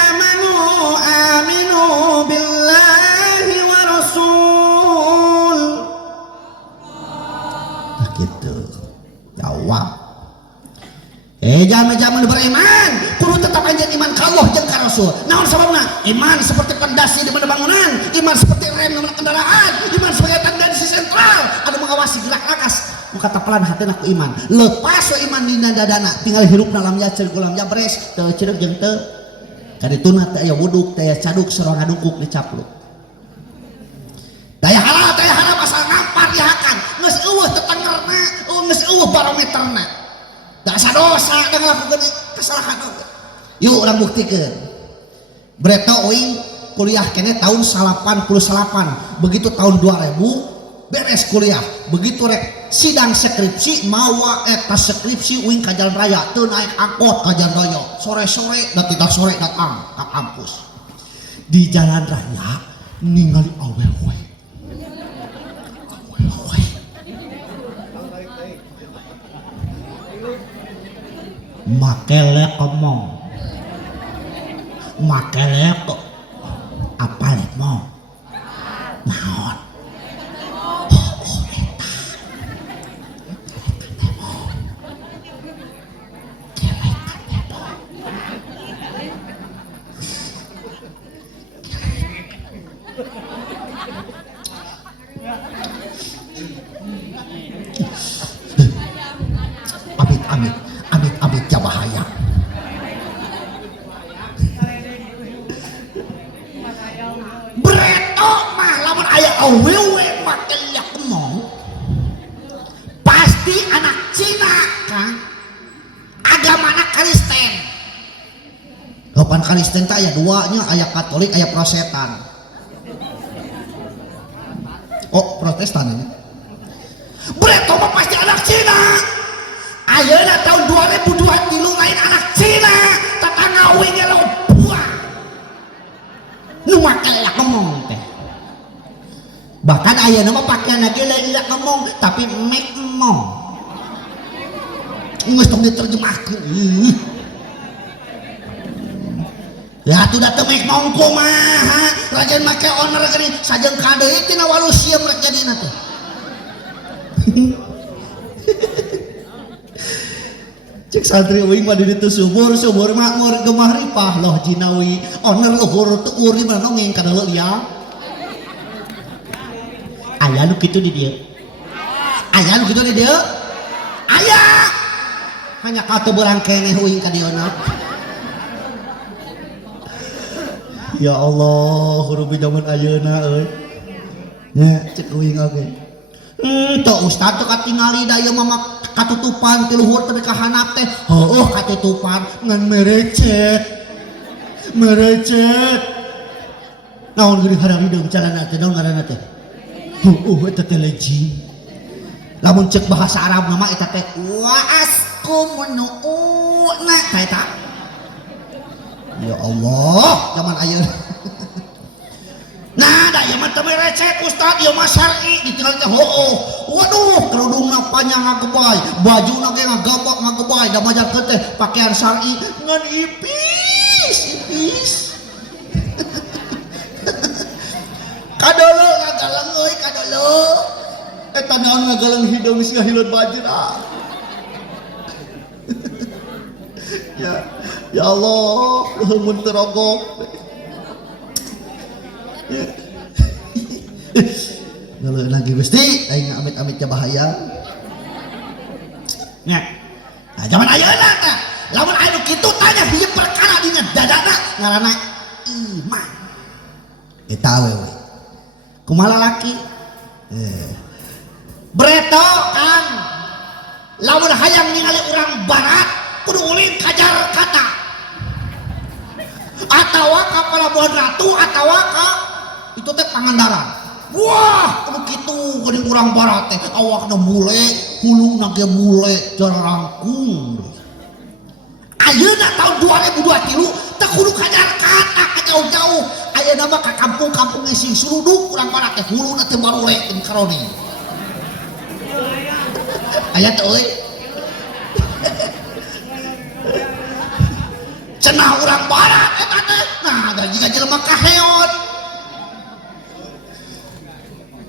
amanu aminu billahi wa rasul nah gitu jawab jaman beriman kudu tetap anjeun iman ka Allah jeung ka Rasul naon sababna iman seperti pondasi di mana bangunan iman seperti rem di mana kendaraan iman sebagai tendensi sentral anu mengawasi gerak akas maka tapelan hatena ku iman lepas we iman dina dadana tinggal hirup dalam yaceun gulam jabres teu ceureuh jeung teu kadituna teh aya wuduk teh aya caduk sareng ngadungkuk dicapluk daya haram asal ngampar dihakan geus eueuh tetengerna geus eueuh barometerna dosa dengan lakukan kesalahan yuk orang buktikan Breto Uing kuliah kene tahun 88 begitu tahun 2000 beres kuliah begitu rek sidang skripsi mawa eta skripsi Uing ka jalan raya teu naik angkot ka jalan raya sore-sore dan tidak sore datang ke kampus di jalan raya ningali awewe makele ngomong makele kok apa mau naon amit jabahaya Breto mah lamun aya awewe make liak kemong pasti anak Cina kan agamana Kristen kapan Kristen teh aya duanya aya Katolik aya Protestan oh Protestan ini Breto mah pasti anak Cina ayeuna tahun 2023 lain anak Cina tatangga wingnya lo buah nu make liak ngomong teh bahkan ayeuna mah pakaian lagi liak ngomong tapi make ngomong geus tong diterjemahkeun ya tuh datang make ngomong kumaha rajen make owner gini sajeng kadeui tina walusieum rek jadina teh cek santri uing mah di ditu subur makmur gemah ripah loh jinawi owner luhur teu uri mana nongeng kana leuliang aya nu kitu di dieu Aya nu kitu di dieu? Aya. Hanya katu berang keneh uing ka dieu. Ya Allah, hurupi zaman ayeuna euy. Nya cek uing oge. Teu ustad teu katingali da ieu mah katutupan ti luhur teh ka handap teh. Heueuh katutupan ngan merecet. Merecet. Naon geuning harari deung calana teh naon ngaranna teh? Eta teh lejing. Lamun cek bahasa Arab nama eta teh wa asqumunuuna eta. Ya Allah, zaman ayeuna. Nah, da ieu mah teu merecet ustad, ieu mah syar'i ditinggal teh heueuh. Waduh, kerudungna panjang ngagebay, bajuna ge ngagebay, da majarkeun teh pakaian syar'i ngan ipis. Kadolo ngagalang euy, kadolo. Eta naon ngagalang hidung sia hileud bajra. Ya Allah, mun terogok. Kalau lagi Gusti, aing amit-amit teh bahaya. Nya. Nah, zaman ayeuna teh, lamun anu kitu tanya hiji perkara dina dadana ngaranna iman. Eta we. Kumaha lalaki? Breto Kang. Lamun hayang ningali urang barat, kudu ulin ka Jakarta. Atawa ka Pelabuhan Ratu atawa ka itu teh Pangandaran. Wah, kudu kitu geuning urang barat teh awakna bule, hulungna ge bule, jarangkung. Ayeuna tahun 2023 teh kudu ka Jakarta ka jauh-jauh. Ayeuna mah ka kampung-kampung sing suruduk urang barat teh huluna teh barule jeung karoni. Aya teh euy. Cenah urang barat eta teh. Nah, da jiga jelema kaheot.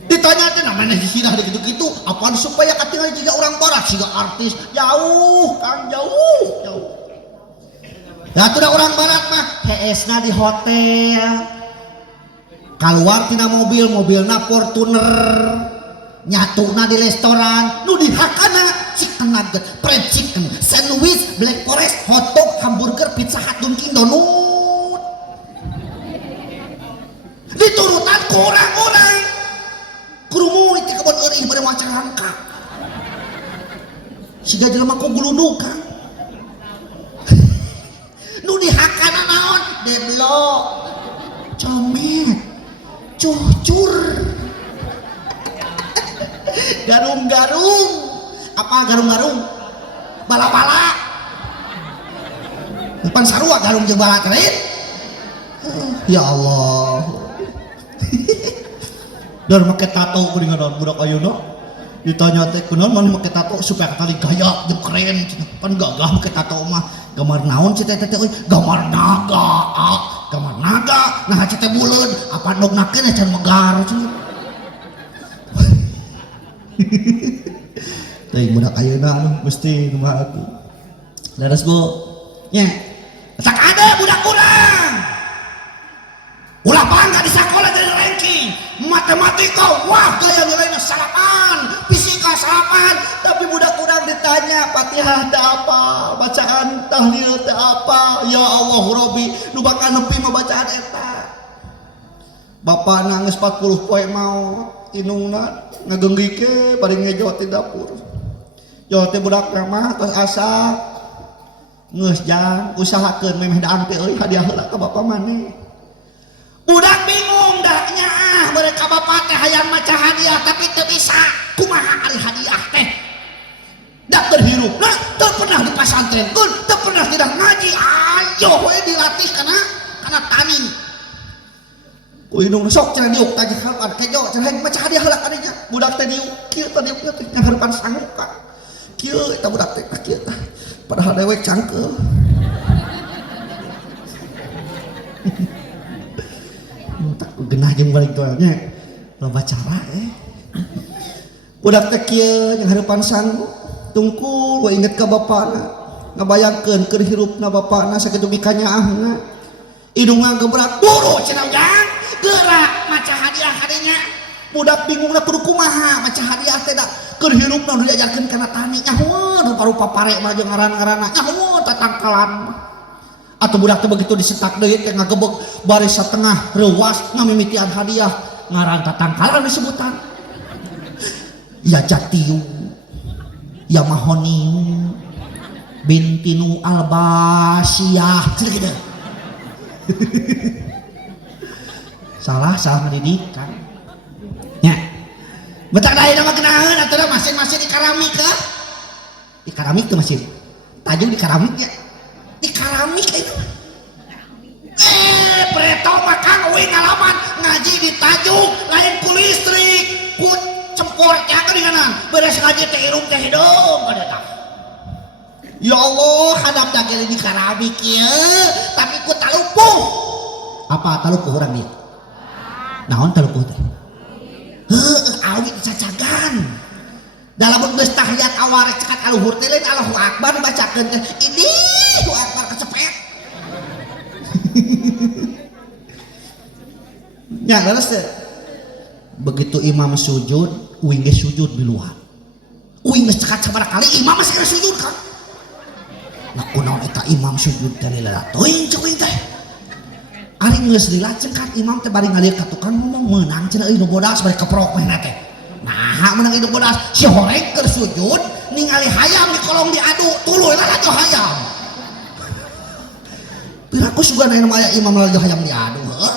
Ditanya teh namanya hisinah gitu-gitu apaan supaya katingali jiga orang barat siga artis jauh Kang jauh ya tuh orang barat mah heesna di hotel keluar tina mobilna Fortuner nyatuna di restoran nu dihakana chicken nugget fried chicken sandwich black forest hotdog hamburger pizza hut Dunkin Donut diturutan ke orang-orang kurumu itu kebon eri pada waca rangka siga jelema ku gluduk Kang nu dihakana naon deblok comet cucur garung-garung apa garung-garung bala-bala depan sarua garung jeung bala teh ya Allah dan make tato geuning budak ayeuna ditanya teh kunaon mana make tato supaya katali gaya jeung keren pan gagah make tato mah gambar naon cita teh euy gambar naga nah cita buleud apa dognakeun can megar teh budak ayeuna mesti kumaha atuh leres Bu nya tak ada budak urang ulah bangga di sekolah jadi ranking matematika wah gaya nilainya salapan fisika salapan tapi budak kurang ditanya Fatihah teh apa bacaan tahlil teh apa ya Allah Robbi nu bakal nepi mah bacaan eta bapak nangis 40 poe mau inungna ngagenggike bari ngejo ti dapur jo teh budak mah tos asa geus jang usahakeun memeh daang teh euy hadiah heula ka bapak maneh budak bingung dahnya mereka bapak teh hayang maca hadiah tapi teu bisa kumaha ari hadiah teh dak terhirup nah teu pernah di pasantren kun teu pernah tidak ngaji ayo we dilatih kana tani indung sok cenah diuk tadi harapan kejo cenah maca hadiah heula kadinya budak teh diuk kieu teh diuk teh harapan sanggup ka kieu eta budak teh kieu tah padahal dewek cangkeul genah jeung balik tuanya loba cara budak teh kieu jeung hareupan sanggup tungkul we inget ka bapana ngabayangkeun keur hirupna bapana sakitu bikanyaahna hidungna gebrak buru cenah ujang gerak maca hadiah hadinya budak bingung lah kudu kumaha maca hadiah teh da keur hirup nu diajarkeun kana tani nyaho rupa-rupa pare mah jeung ngaran-ngaranna nyaho tatangkalan atuh budak teh begitu disetak deui teh ngagebeg bari satengah reuwas ngamimitian hadiah ngaran tatangkalan disebutan ya Jatiu ya Mahoni Bintinu Albasiyah gitu. salah ngedidikan nya betak dahi nama kenahan atau masing-masing di keramik kah di keramik tuh masih tajung di keramik ya di keramik itu preto makan uing ngalaman ngaji di tajung lain ku listrik ku cempurnya kan dengan beres ngaji teh irung teh hidung kada tah ya Allah hadap dagel di keramik ya tapi ku talupuh apa talupuh orang dia naon talupuh teh awit cacagan dalam geus tahiyat awal cekat aluhur teh lain Allahu Akbar bacakeun teh ini Allahu Akbar kecepet nya leres teh begitu imam sujud uing geus sujud biluan uing geus cekat sabaraha kali imam masih geus sujud kan nah kunaon eta imam sujud teh lila teuing cek uing teh ari geus dilaceng kan imam teh bari ngalieur ka tukang ngomong meunang cenah euy nu bodas bari keprok mehna teh nah meunang ieu bodas si horeg keur sujud ningali hayam di kolong diadu tuluy lah laju hayam piraku sugan aya aya imam laju hayam diadu heuh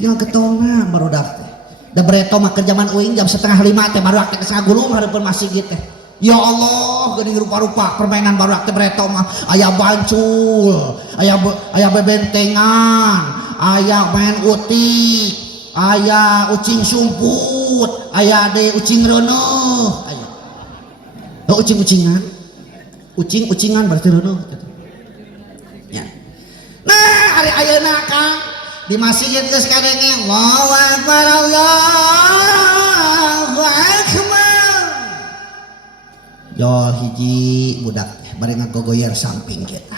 tiang ketongna barudak teh da bereto mah keur zaman uing jam 4:30 teh barudak teh sagulung hareupeun masjid teh ya Allah geuning rupa-rupa permainan barudak teh bereto mah aya bancul aya bebentengan aya main utik aya ucing sumput aya de ucing reuneuh aya ucing-ucingan ucing-ucingan berarti reuneuh ya nah ari ayeuna Kang di masjid geus kadenge Allahu Akbar Allahu Akbar jol hiji budak bari ngagogoyer samping kita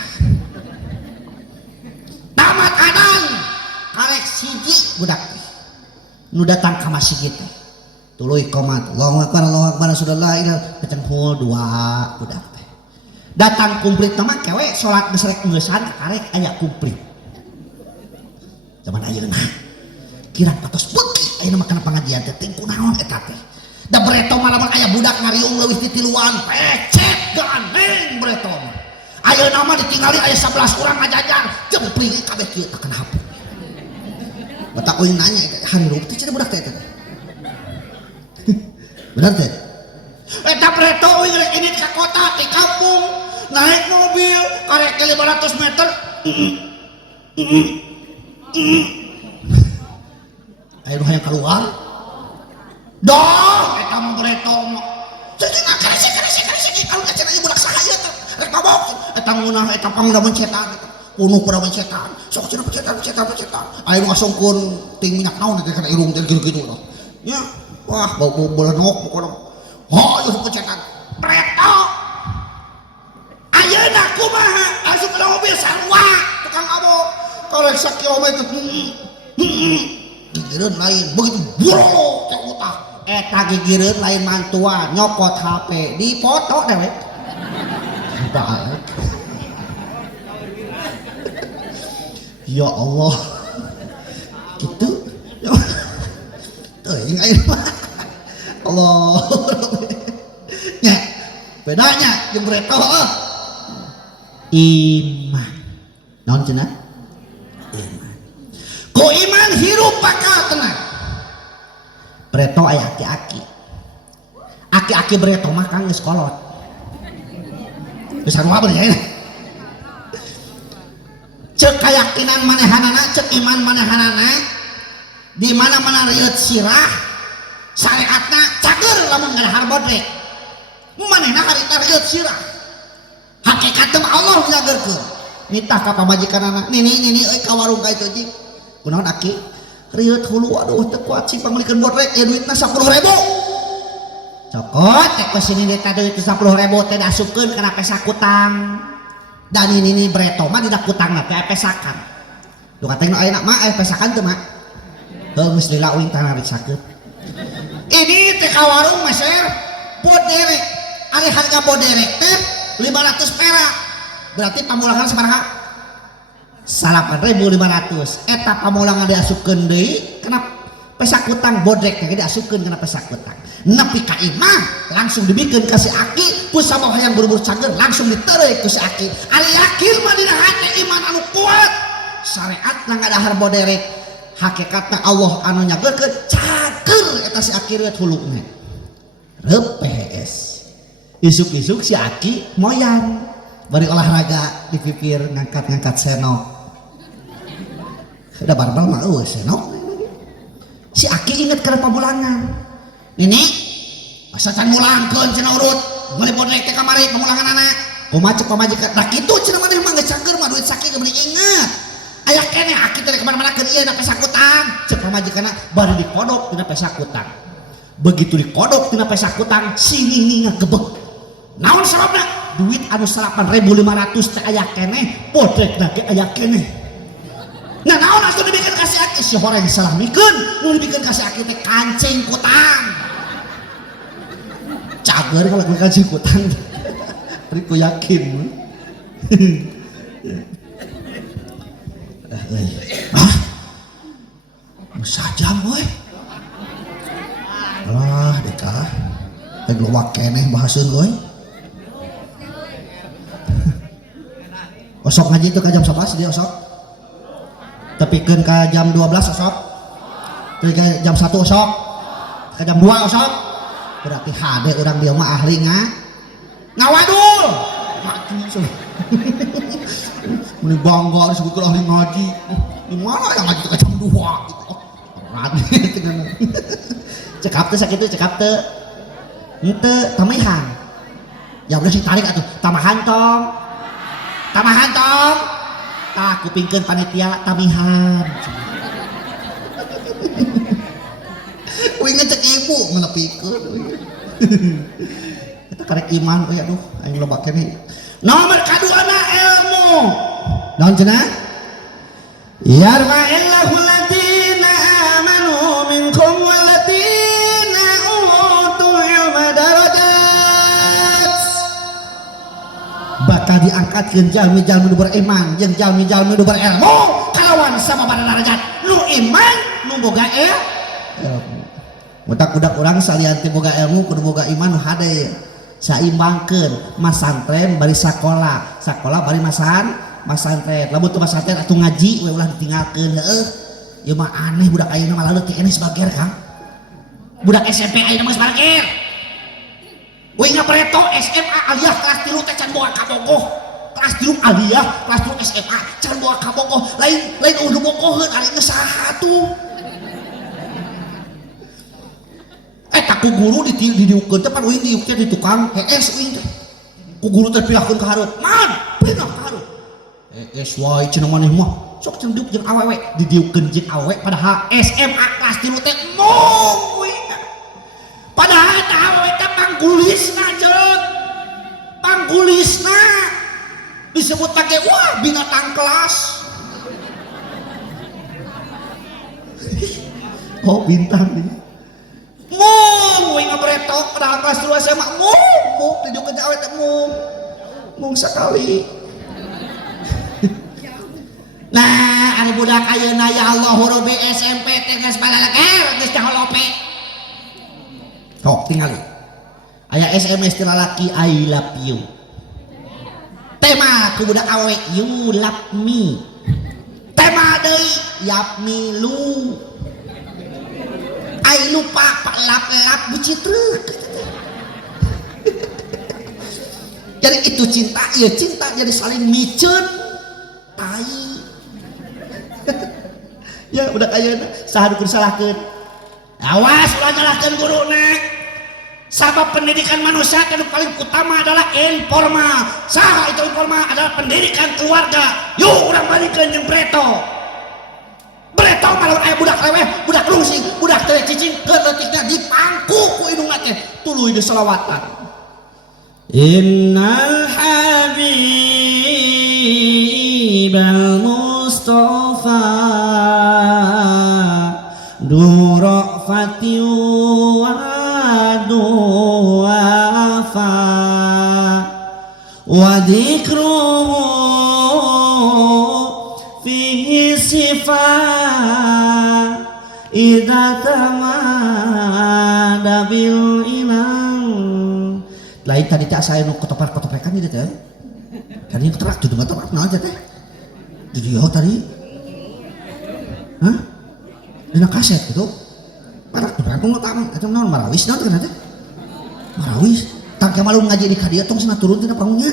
tamat adan karek siji budak nu datang ka masjid teh tuluy qomat Allahu Akbar sudah la ilaha kecenghul dua budak teh datang kumplit mah kewe salat geus rek ngeusan karek aya kumplit zaman ayeuna kirang patos beuki ayeuna mah kana pangajian teh teu kunaon eta teh da bereto mah lamun aya budak ngariung leuwih ti tiluan pecet gandeng bereto mah ayeuna mah ditinggali aya 11 urang ngajajar jempling kabeh kieu teh kana hapus batak uing nanya handup teh cenah budak teh eta bener teh eta bereto uing rek ini ka kota di kampung naik mobil karek 500 meter ayo nu hayang keluar doh eta mah bereto mah cenah karese kalau cenah ieu budak sahaya teh rek mabok eta ngeunah eta pangdaman setan kuno padaman setan sok cenah pecetan ayo nu ngasongkeun ting minyak naon teh kana irung teh gitu nya wah bau belenok pokona oh ieu pecetan bereto ayeuna kumaha asup ka mobil sarua tukang abok karek sakilometer gigireun lain begitu bro teh utah eta gigireun lain mantua nyopot HP di foto dewe bae ya Allah gitu teuing ayeuna mah Allah nya bedanya jeung bereto iman naon cenah iman ku iman hirup bakal tenang bereto aya aki-aki bereto mah Kang geus kolot geus saruha bener cek keyakinan manehanana cek iman manehanana di mana-mana reueut sirah syariatna cager lamun ngadahar bodrek manehna harita reueut sirah hakikatna Allah nyageurkeun nitah ka pamajikanana nini euy ka warung ka itu jing kunaon aki reueut hulu aduh teu kuat sih pangulikeun bodrek ya duitna 10.000 cokot teh ku sini eta duit 10.000 teh dasupkeun kana pesa kutang dan ini bereto mah dina kutangna teh pesakan lu katanya ayeuna mah pesakan teu mah geus lila uing tanah riksakeun ini teh ka warung meser boderek ari harga boderek teh 500 perak berarti pamulangan sabaraha 8.500 eta pamulangan diasupkeun deui kana pesak utang bodrek teh diasupkeun kana pesak utang nepi ka imah langsung dibikeun ka si Aki pusama hayang buru-buru cager langsung ditereuy ku si Aki ari yakin mah dina hate iman anu kuat syariat ngadahar boderek hakikatna Allah anu nyageurkeun cager eta si Aki reuet hulukna repes isuk-isuk si Aki moyan bari olahraga dipipir ngangkat-ngangkat senok udah barbel mah senok si Aki inget karena pamulangan ini masa can mulangkeun cenah urut mulai bodrek teh kamari pamulangan anak kumaha cek pamajikan dak kitu cenah maneh mah geus cager mah duit sakit geus inget aya keneh Aki teh kemana-mana keun ieu na pesak utang cek pamajikanna bari dikodok tina pesak utang begitu dikodok tina pesak utang sini ngagebeg naon sababna duit anu 8.500 teh aya keneh bodrek na ge aya keneh nah naon asup dibikeun ka si Aki si horeng salah mikeun nu dibikeun ka si Aki teh kancing kutang cager kalau kancing kutang ari ku yakin sajam boy alah dekah teh luwak keneh bahaseun boy osok ngaji itu ke jam 11 dia osok tepikeun ke jam 12 osok ke jam 1 osok ke jam 2 osok berarti hade orang dia mah ahli ngawadul mati mending bangga disebut ahli ngaji di mana yang ngaji ke jam 2 gitu rade cekap teh sakitu cekap teh henteu tamihan ya udah sih tarik atuh tamahan tong tak kupingkeun panitia tamihan ngecek ibu menepikeun kita karek iman aduh aing loba keneh nomor kaduana ilmu naon cenah yarfa'illahu alladziina aamanu minkum walladziina utul ilma darajat bakal diangkatkeun jalmi-jalmi nu beriman jeung jalmi-jalmi nu berilmu kalawan sama pada derajat nu iman nu boga ilmu budak-budak orang salian teh boga ilmu kudu boga iman nu hade saimbangkeun masantren bari sakola bari masantren lamun teu masantren atuh ngaji we ulah ditinggalkeun heuh ieu mah aneh budak ayeuna mah lalu teh eneh sebager Kang budak SMP ayeuna mah sebager we ngapreto SMA aliyah kelas 3 teh can boga kabogoh kelas 3 aliyah kelas 3 SMA can boga kabogoh lain udah bogoheun ari geus saha tuh ku guru didiukeun teh pan uing diuk di tukang HS uing teh ku guru teh pilahkeun ka hareup man pindah ka hareup HS wae cenah maneh mah sok cenah diuk jeung awewe didiukeun jeung awewe padahal SMA kelas 3 teh mung uing padahal teh awewe teh panggulisna jeung panggulisna disebut pake wah binatang kelas oh bintang ini mung wing ngabretok padahal kelas 2 SMA mung didiukeun awewe teh mung sakali nah anu budak ayeuna ya Allah huruf SMP teh geus balaleker geus caholope sok tingali aya SMS ti lalaki I love you tema ku budak awewe you love me tema deui yap me lu ai lupa pak lap bucitruk jadi itu cinta ya cinta jadi saling micen tai ya udah ayeuna saha dukur salahkeun awas ulah nyalahkeun guruna sabab pendidikan manusia yang paling utama adalah informal saha itu informal adalah pendidikan keluarga yuk urang balikeun jeung Breto malah aya budak leweh, budak lungsing, budak teh cicing keuletikna dipangku ku indungna teh tuluy geus selawatan. Innal habibal mustafa dura khafati wa du'afa wa dzikruhu fihi sifat idza tamada bil iman. Lain tadi tak saya nu ketoprak-ketoprekan gitu teh. Tadi ketoprak itu ketoprak naon aja teh. Jadi tadi. Hah? Dina kaset gitu. Parak ketoprak nu tang eta naon marawis naon teh. Marawis. Tang malu ngaji di ka dieu tong cenah turun tina pangungnya.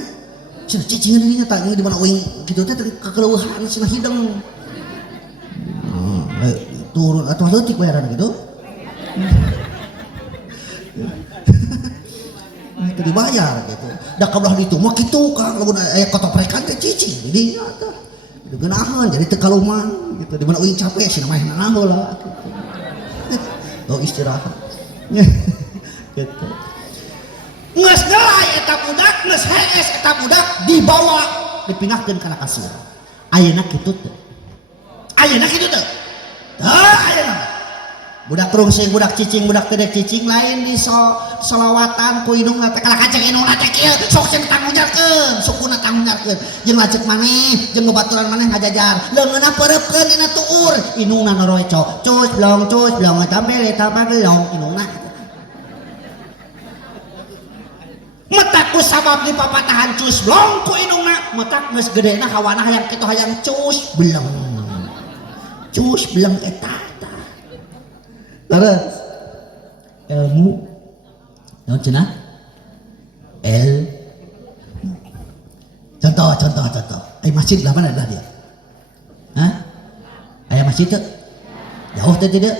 Cenah cicingan dinya tah di mana uing kitu teh kekeleuhan cenah hideng. Turun atau leutik bayaran gitu. Itu dibayar gitu. Da kabelah ditu mah kitu Kang lamun aya kotoprekan teh cicing jadi tah. Itu geunaheun jadi teu kaluman gitu. Di mana uing capek cenah mah naon heula. Oh istirahat. Gitu. Nges ngelai eta budak, nges hees eta budak dibawa dipindahkeun kana kasur. Ayeuna kitu teh. Ayeuna kitu teh. Ayeuna budak rungsing, budak cicing, budak tedek cicing lain di solawatan ku hidung teh kala kaceng indungna teh kieu sok cenah tanggunjarkeun, sukuna tanggunjarkeun. Jeung lajek maneh, jeung babaturan maneh ngajajar. Leungeunna peureukeun dina tuur, indungna noroeco. Cus blong tampil tapagelong indungna. Metak ku sabab di papatahan cus blong ku indungna, metak geus gedena hawana hayang kitu hayang cus blong. Cus bilang etata terus ilmu naon cenah contoh ay masjid lah mana dah dia hah aya masjid teh jauh teh tidak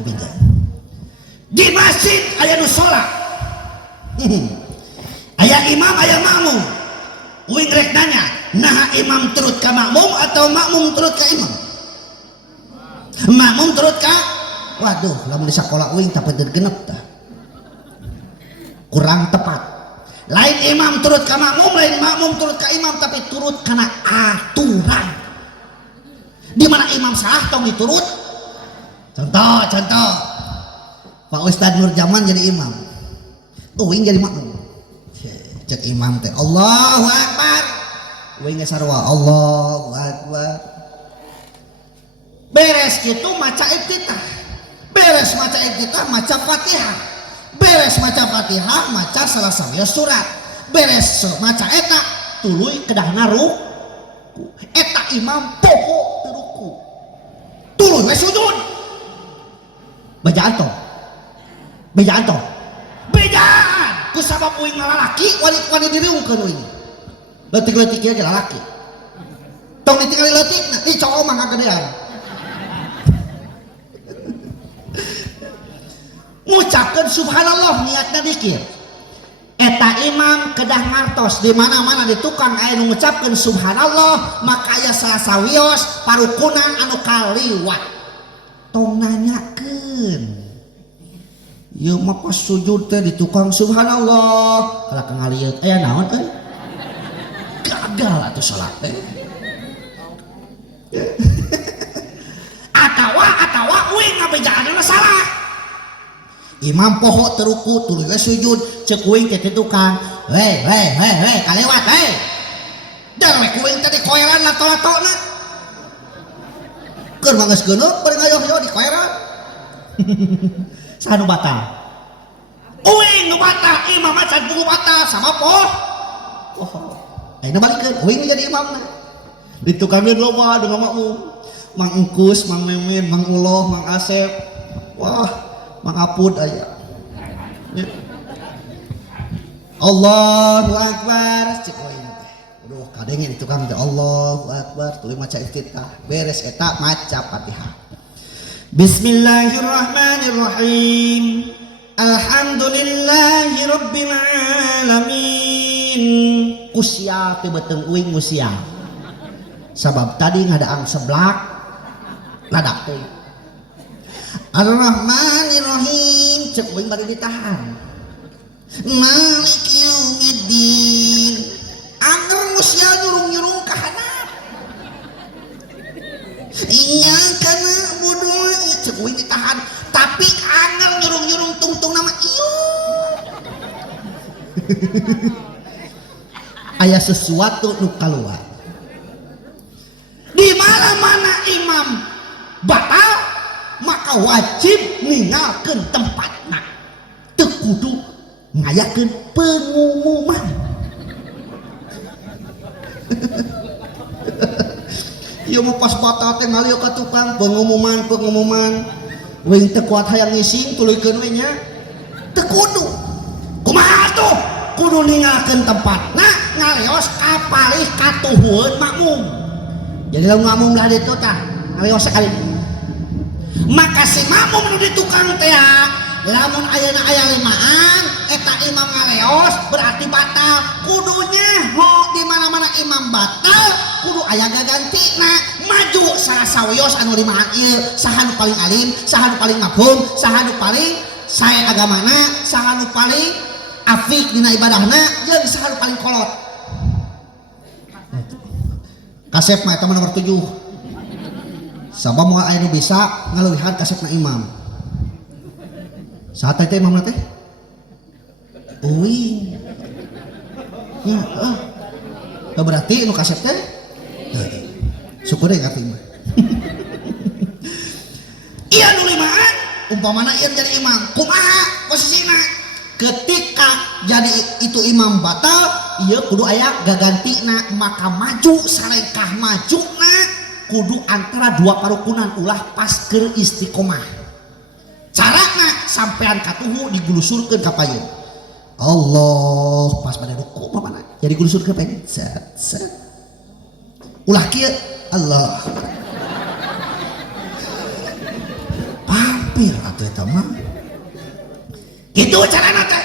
kupinjam di masjid aya nu salat aya imam aya makmum uing rek nanya nah imam turut ka makmum atau makmum turut ka imam? Makmum turut ka? Waduh, lamun di sekolah uing tapi genep tah. Kurang tepat. Lain imam turut ka makmum, lain makmum turut ka imam tapi turut kana aturan. Di mana imam salah tong diturut. Contoh. Pak Ustadz Nur Jaman jadi imam. Uing jadi makmum. Cek imam teh Allahu Akbar. Uing ge sarua Allahu Akbar. Beres gitu maca iftitah, beres maca iftitah maca Fatihah, beres maca Fatihah maca salah sawiya surat, beres maca eta tuluy kedahna ruku, eta imam poho teu ruku, tuluy we sujud. Bejaan ku sabab uing lalaki wani diriungkeun uing leutik-leutik ieu ge lalaki tong ditinggali leutikna di cowok mah kagedean. Ngucapkeun subhanallah niatna dikir eta imam kedah ngartos di mana-mana di tukang aya nu ngucapkeun subhanallah maka aya sasawios parukunan anu kaliwat tong nanyakeun ieu mah pas sujud teh di tukang subhanallah kalau kangalieur aya naon gagal atuh salat teh atawa uing ngabejaanna salah. Imam poho teruku tuluy we sujud ceuk uing teh tukang we kalewat dar we kuing teh dikoeran lato-latona keur manggeus geuneuh bari ngayoh-yoh dikoeran saha nu batal uing nu batal imam macan buku batal sama poho ayeuna balikeun uing jadi imamna di tukangnya loba dengan makmum Mang Engkus, Mang Memin, Mang Uloh, Mang Asep wah Mang Apud aya. Allahu Akbar. Cek wae teh. Aduh, kadenge di tukang teh Allahu Akbar, tuluy maca iftitah. Beres eta maca Fatihah. Bismillahirrahmanirrahim. Alhamdulillahi rabbil alamin. Usia teh beuteung uing usia. Sabab tadi ngadaang seblak ladak teh. Ar-Rahmanir-Rahim cek uing bari ditahan. Malik yaumiddin. Anger musia nyurung-nyurung ka handap. Iyyaka na'budu cek uing ditahan. tapi angel nyurung-nyurung tungtung nama iyo. Aya sesuatu nu kaluar. Di mana-mana imam batal maka wajib ninggalkeun tempatna. Teu kudu ngayakeun pengumuman. Ieu mah pas batal teh ngalieu ka tukang pengumuman. Wing teu kuat hayang ngising tuluykeun we nya. Teu kudu. Kumaha atuh? Kudu ninggalkeun tempatna ngaleos kapalih katuhueun makmum. Jadi lamun makmum lah ditu tah ngaleos sekali. Maka si makmum nu di tukang teh lamun ayeuna aya limaan eta imam ngaleos berarti batal. Kudunya di mana-mana imam batal kudu aya gagantina maju sasawios anu limaan ieu saha nu paling alim, saha nu paling mafhum, saha nu paling sae agamana, saha nu paling afik dina ibadahna jeung saha nu paling kolot. Kasep mah eta mah nomor 7. Sabab moal aya nu bisa ngaleuwihan kasepna imam. Saha teh imam teh? Uing. Ya, berarti nu kasep teh? Syukur deh ngerti mah. Iya nu limaan, umpamana ieu jadi imam, kumaha posisina? Ketika jadi itu imam batal, ieu kudu aya gagantina, maka maju salengkah majuna kudu antara dua parukunan ulah pas keur istiqomah. Carana sampean katuhu digulusurkeun ka payun. Allah pas pada ruku mana? Jadi gulusurkeun ka payun. Set. Ulah kieu Allah. Pampir atuh eta mah. Kitu carana teh.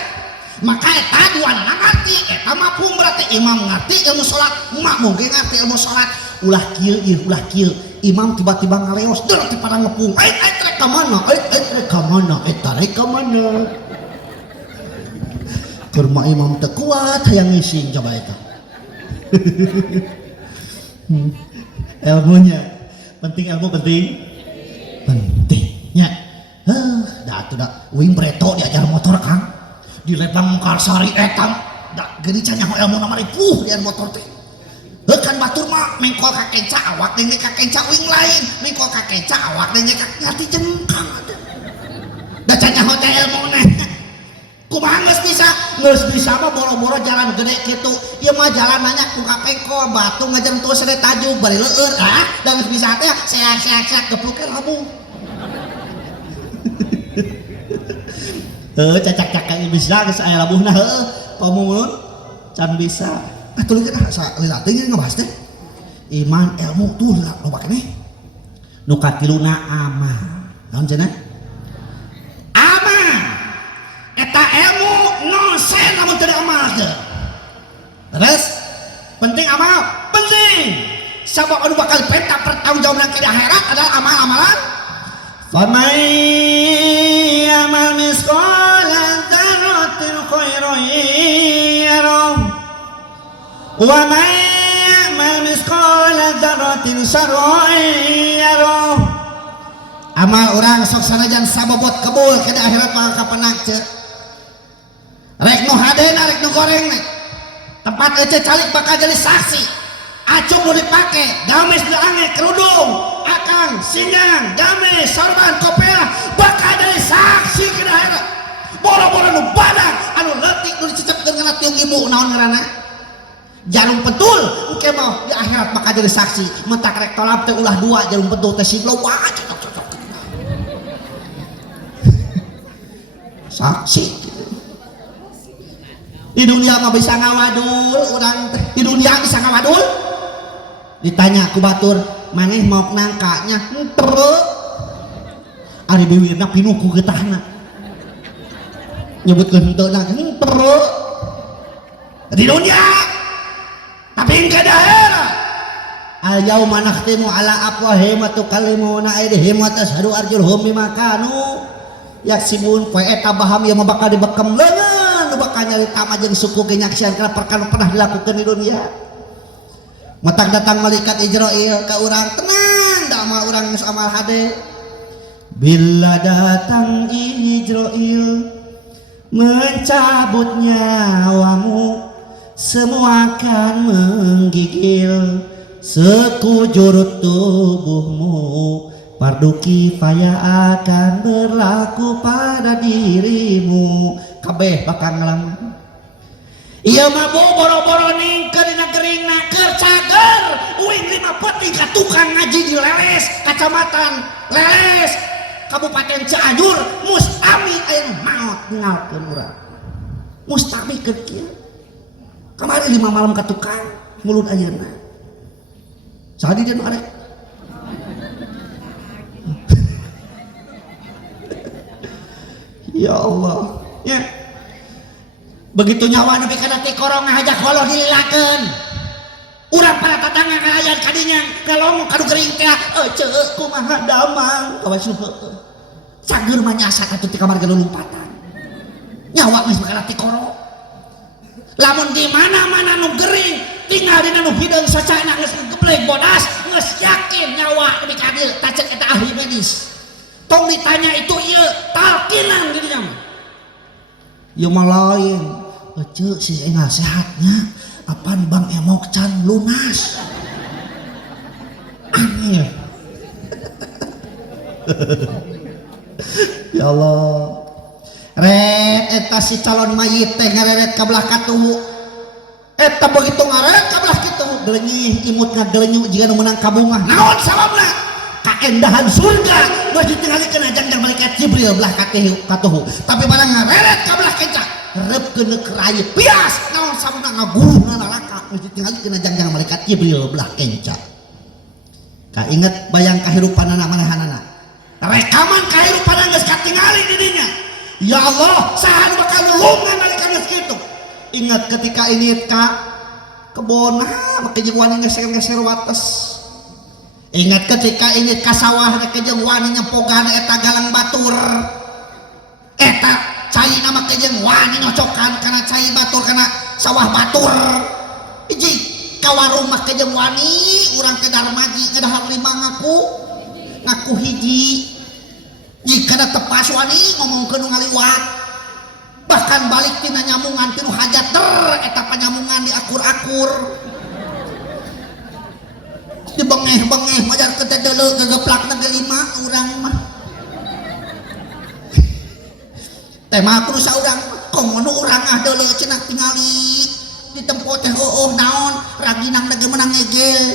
Maka eta duana ngarti, eta mafhum berarti imam ngarti ilmu salat, makmum ge ngarti ilmu salat. Ulah kieu, imam tiba-tiba ngaleos deul ti pada ngepung. Rek ka mana? Rek ka mana? Eta rek ka mana? Keur mah imam teu kuat hayang ngising coba eta. Ilmunya penting, ilmu pentingnya. Dah atuh dah uing Breto diajar motor Kang. Di Lepang Karsari eta da geuning canyaho ilmu na mari diajar motor teh. Kan batur mah mengkol ka kenca awak denge ka kenca uing lain, mengkol ka kenca awak denge ka ngarti jengkang atuh. Da canyaho teh ilmuna. Kumaha geus bisa mah boro-boro jalan gede kitu. Ieu mah jalan nanya ku ka pengkol batu ngajeng tuh sere tajuk bari leueur da geus bisa teh seak geplukeun rabu. Cacak-cacak bisa geus aya labuhna heueuh pamungun can bisa. Tulikeun asa lila teh ngebahas teh. Iman ilmu tuh loba keneh. Nu katiluna amal. Naon cenah? Amal. Eta ilmu nosen lamun teu diamalkeun. Terus penting amal, penting. Sabab anu bakal penta pertanggungjawaban di akhirat adalah amal-amalan. Faman ya'mal misqala dzarratin khairan yarah wa man ya'mal misqala dzarratin syarran yarah. Amal urang sok sanajan sabobot kebul ke akhirat mah kapenang ceuk. Rek nu hadena rek nu gorengna. Tempat ece calik bakal jadi saksi. Acung nu dipake, gamis nu ange kerudung, akang, singgang, gamis, sorban, kopea bakal jadi saksi ke akhirat. Boro-boro nu badak anu leutik nu dicecepkeun kana tiung ibu naon ngaranna? Jarum pentul engke mah di akhirat bakal jadi saksi. Mentak rek tolap teh ulah 2 jarum pentul teh siblo wah cocok. Saksi. Di dunia mah bisa ngawadul, urang di dunia bisa ngawadul. Ditanya ku batur, maneh mau nangkanya? Henteu. Ari biwirna pinuh ku getahna. Nyebutkeun henteu na henteu. Di dunia. Tapi engke da akhirat. Al yauma nakhtimu ala afwahihim wa tukallimuna aydihim wa tashhadu arjuluhum bima kanu yaksibun. Poe eta baham ieu mah bakal dibekem leungeun, nu bakal nyarita mah jeung suku ge nyaksian kana perkara pernah dilakukeun di dunia. Matak datang malaikat Israil ka urang, tenang da amal urang geus amal hade. bila datang Ijroil mencabut nyawamu, semua akan menggigil sekujur tubuhmu. Fardu kifayah akan berlaku pada dirimu. Kabeh bakal ngalaman. Iya mah boro-boro ningkeun dina geuringna keur cager uing 5 peuting ka tukang ngaji di Leles, Kacamatan Leles, Kabupaten Cianjur. Mustami aya maot ngalkeun urang. Mustami keur kieu. Kamari 5 malam ka tukang mulut ayeuna. Sadi dia nu arek. Ya Allah. Ya. Begitu nyawa nepi kana ti korong ngajak holoh dililakeun. Urang para tatangga ngalayan kadinya kalong kadu gering teh ceuk kumaha damang kawas heueuh. Cager mah nyasa atuh ti kamar gelulumpatan. Nyawa geus kana ti korong. Lamun di mana-mana nu gering tinggal dina nu hideung sacana geus geblek bodas geus yakin nyawa nepi ka dieu tacek eta ahli medis. Tong ditanya itu ieu talkinan di dinya. Ieu mah lain. Ece si enggak sehatnya apaan Bang Emok can lunas aneh. Ya Allah red eta si calon mayit teh ngareret ka belah katuhu eta begitu ngareret ka belah kitu gelenyih imut ngagelenyu jiga nu meunang kabungah naon sababna kaendahan surga geus ditinggalikeun jangjang malaikat Jibril belah katuhu tapi barang ngareret ka belah kencak rep kena kerai pias naon sabuna ngaguluh neraka geus ditinggalikeun jangjang malaikat Jibril belah kenca. Kainget bayang kahirupanana manahanana rekaman kahirupanana geus katingali di dinya. Ya Allah saha nu bakal nulungan nalika geus kitu. Ingat ketika ini ka kebon make jeung wani geser-geser wates. Ingat ketika ini ka sawah make jeung wani nyempogana eta galang batur eta cai nama kejeng wani nyocokan karena cai batur karena sawah batur iji kawarung mah kejeng wani urang ke darmaji ngadahar 5 ngaku hiji jika ada tepas wani ngomongkeun nu ngaliwat bahkan balik tina nyamungan tinu hajat eta panyamungan di akur-akur dibengeh-bengeh majar ketedeuleu gegeplakna gelima urang mah tema aku saurang komono urang ah deuleu cenah tingali di tempo teh naon raginang lagi menang ngegel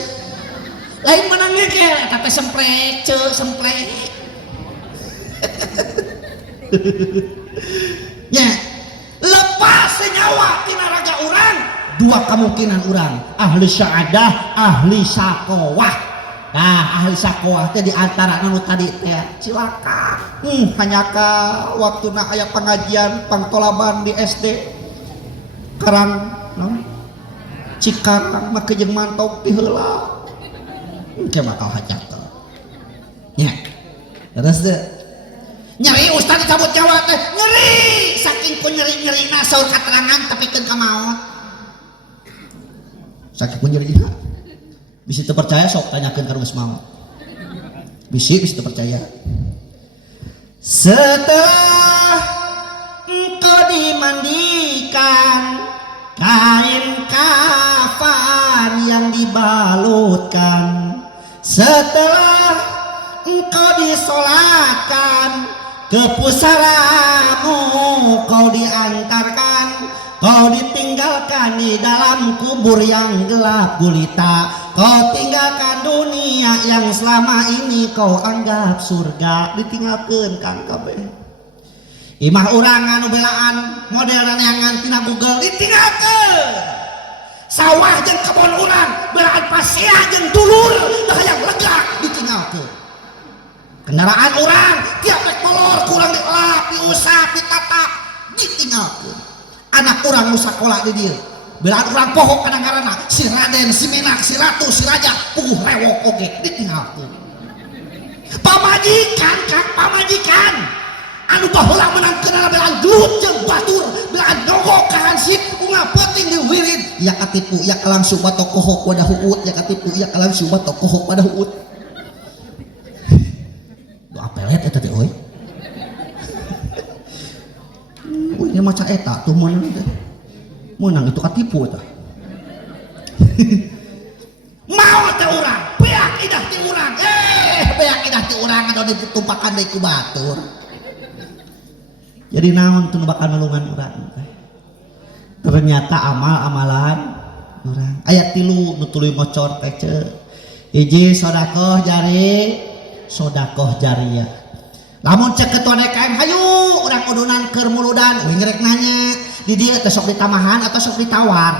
lain menang ngegel eta teh semprek ceuk semprek nya lepas nyawa tina raga urang 2 kemungkinan urang ahli syahadah ahli sakowah. Nah ahli sakoah teh diantara anu tadi teh cilaka hanya ka waktu na aya pengajian pangtolaban di SD karang no? Cikarang make jeung mantog ti heula engke bakal hajat nya terus teh nyeri ustaz cabut nyawa teh nyeri saking ku nyeri-nyerina saur katerangan tapi keun ka maot saking ku nyerina bisi teu percaya sok tanyakeun ka geus maot bisi teu percaya. Setelah engkau dimandikan kain kafan yang dibalutkan, setelah engkau disolatkan ke pusaramu kau diantarkan, kau ditinggalkan di dalam kubur yang gelap gulita, kau tinggalkan dunia yang selama ini kau anggap surga, ditinggalkan kang kabeh. Imah urang anu belaan model neangan tina Google ditinggalkan. Sawah jeung kebon urang belaan pasea jeung dulur hayang lega ditinggalkan. Kendaraan urang tiap rek molor kurang dielap diusap ditata ditinggalkan. Anak urang nu sakola di dieu belaan urang poho kana ngaranna si Raden si Menak si Ratu si Raja puguh rewok oge ditinggalkan. Pamajikan kang pamajikan anu baheula menang kenal belaan gelut jeung batur belaan nyogok ka hansip unga peuting di wirid ya katipu ya kalangsu batok kohok wadah huut ya katipu ya kalangsu batok kohok wadah huut doa pelet eta teh Ini maca eta tuh menang itu katipu eta. Mau teh urang, beak idah ti urang. Beak idah ti urang anu ditumpakan deui ku batur. Jadi naon tuh bakal nulungan urang teh. Ternyata amal-amalan urang. Aya 3 nu tuluy ngocor teh ceuk. Hiji sedekah jari, sedekah jariyah. Lamun cek ketua DKM hayu urang udunan keur muludan uing rek nanya di dieu teh sok ditamahan atau sok ditawar.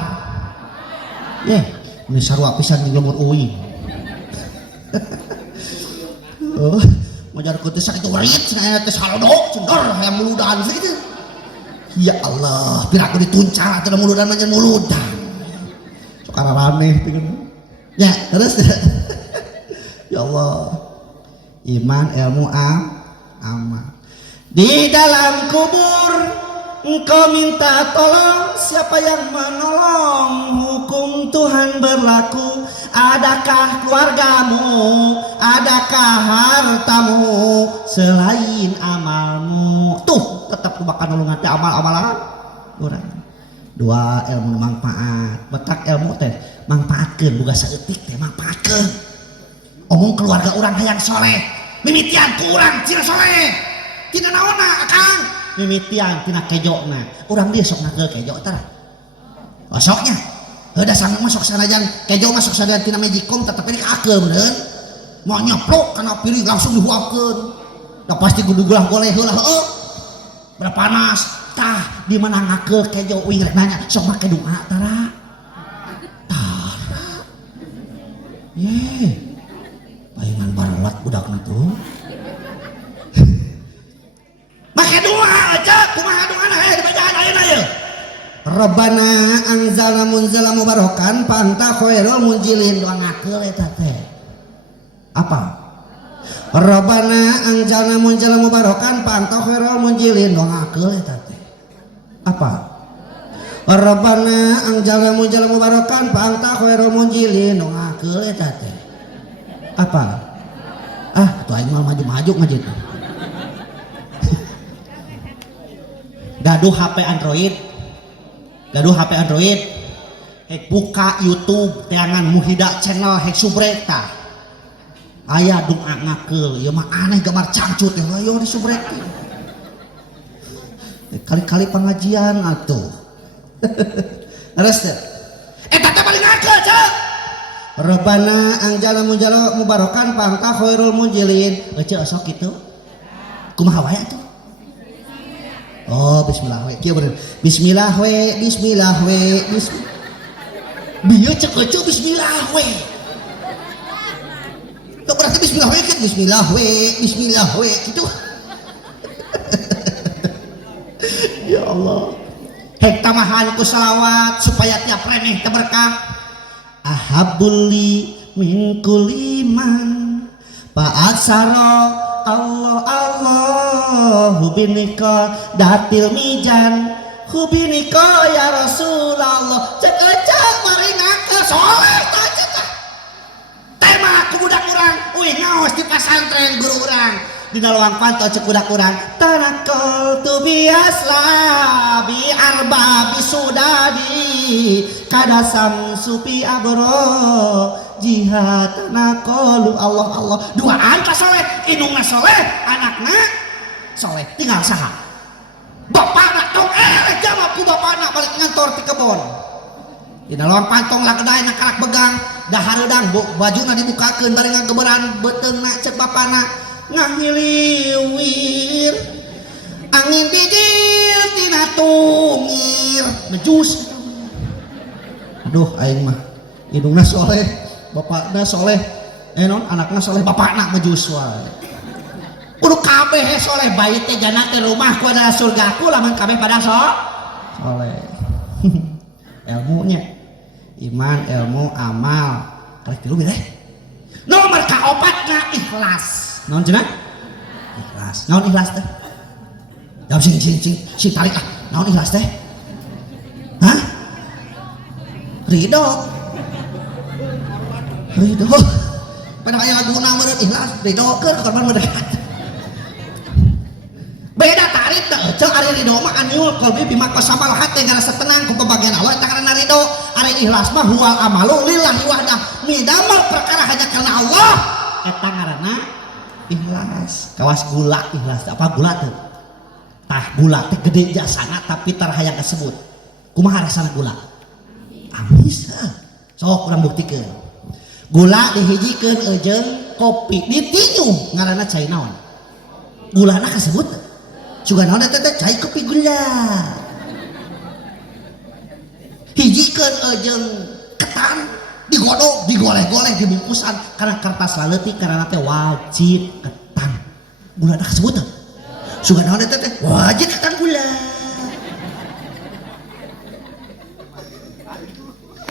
Ini sarua pisan di lumur uing. Majar kudu sakitu warit cenah teh salodok cendor hayang muludan sakitu. Ya Allah, piraku dituncal atuh muludan mah muludan. Sok rame teh. Ya, terus. Ya Allah. Iman, ilmu, amal. Di dalam kubur engkau minta tolong, siapa yang menolong? Hukum Tuhan berlaku. Adakah keluargamu? Adakah hartamu selain amalmu? Tuh tetap bakal nolongan teh amal-amalan urang. 2 ilmu manfaat. Betak ilmu teh manfaatkeun boga saeutik teh manfaatkeun. Omong keluarga urang hayang soleh. Mimitian ku urang cina soleh. Tina naonna akang? Mimitian tina kejona. Urang dia sok nagel kejo tara. Soknya. Heuda sanggup masuk sanajan kejo masuk sanajan tina magicom tetep ini kakeun beneun. Mau nyeplok kana piring langsung dihuapkeun. Da pasti kudu gulah goleh heula heueuh. Berapa panas. Tah di mana ngakeul kejo uing rek nanya sok make doa tara. Tara. Ye. Palingan barawat budakna tuh. Make doa aja kumaha doana he dibacaan ayeuna ye. Rabbana anzalna munzalan mubarakan fa anta khairul munzilin doa ngakeul eta teh. Apa? Rabbana anzalna munzalan mubarakan fa anta khairul munzilin doa ngakeul eta teh. Apa? Rabbana anzalna munzalan mubarakan fa anta khairul munzilin doa ngakeul eta teh. Apa? Tuh aing mah maju-maju mah gitu. Gaduh HP Android. Hek buka YouTube teangan Muhida channel hek subreta. Aya doa ngakeul, ieu mah aneh gambar cangcut ya ayo disubrek. Kali-kali pengajian atuh. Terus teh. Eta teh paling ngakeul, Cak. Rabbana anjala munjala mubarakan panta khairul munjilin. Ece sok kitu. Kumaha wae atuh? Oh, bismillah we. Kieu bener. Bismillah we, bismillah we, bismillah. Bieu cek ece bismillah we. Tuh berarti bismillah we kan bismillah we, bismillah we gitu. Ya Allah. Hek tamahan ku selawat supaya tiap remeh teh berkah. Ahabuli min kuliman fa'aksara Allah hubinika datil mijan hubinika ya Rasulullah cek mari ngakeul soleh tah cek tema ku budak urang uih ngaos di pasantren guru urang dina lawang pantau cek budak urang tanakal tu biasla bi arba bisudadi kadasam supi abro jihad nakolu Allah duaan ka soleh indungna soleh anakna soleh tinggal saha bapakna tong jawab ku bapakna balik ngantor ti kebon dina lawang pantong lakedai na karak begang dahareudang bajuna dibukakeun bari ngageberan beuteungna cek bapana ngahiliwir angin didil tina tungir nejus. Aduh aing mah indungna soleh bapakna soleh non anakna soleh bapakna majus wae kudu kabeh soleh bayi teh jana teh rumah ku adalah surgaku lamun kabeh pada soleh. Ilmunya iman ilmu amal karek tilu milih nomor kaopatna ikhlas. Naon cenah? Ikhlas. Naon ikhlas teh? Jawab sing tarik ah. Naon ikhlas teh? Hah? Ridho. Pada aya laguna meureun ikhlas, ridho keur korban mendekat. Beda tarif teh cek ari ridho mah anyul qalbi bima qasamal hati ngarasa tenang ku pembagian Allah eta karena ridho. Ari ikhlas mah huwal amalu lillahi wahdah midamel perkara hanya karena Allah eta ngaranna ikhlas. Kawas gula ikhlas apa gula teh? Tah gula teh gede jasana tapi tar hayang kasebut. Kumaha rasana gula? Amis. Sok urang buktikeun. Gula dihijikeun jeung kopi ditinyu ngaranna cai naon? Gulana kasebut. Juga naon eta teh cai kopi gula. Hijikeun jeung ketan digodok, digoleh-goleh dibungkusan karena kertas laleutik karena teh wajib ketan. Gulana kasebut. Juga naon eta teh wajib ketan gula.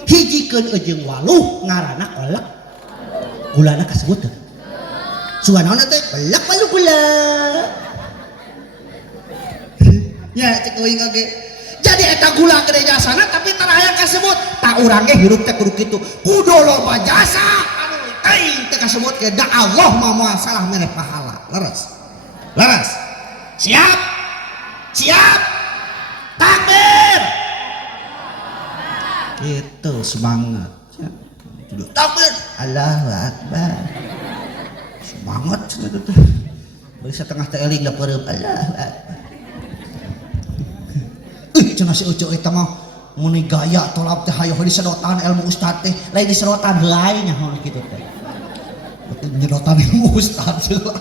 Hijikeun jeung waluh ngaranna kolak. Gulana kasebut. Juga naon teh kolak waluh gula. Ya cek euing oge. Jadi eta gula gede jasana tapi tara hayang kasebut. Tak urang ge hirup teh kudu kitu. Kudu loba jasa anu teuing teh kasebut ge da Allah mah moal salah mere pahala. Leres. Leres. Siap. Siap. Takbir. Gitu semangat. Takbir. Allahu Akbar. Semangat cenah teh. Bari satengah teh eling da peureum Allahu Akbar. Cenah si Ucu eta mah muni gaya tolap teh hayo di sedotan ilmu ustad teh lain di sedotan heulai nya heuh kitu teh. Nyedotan ilmu ustad heula.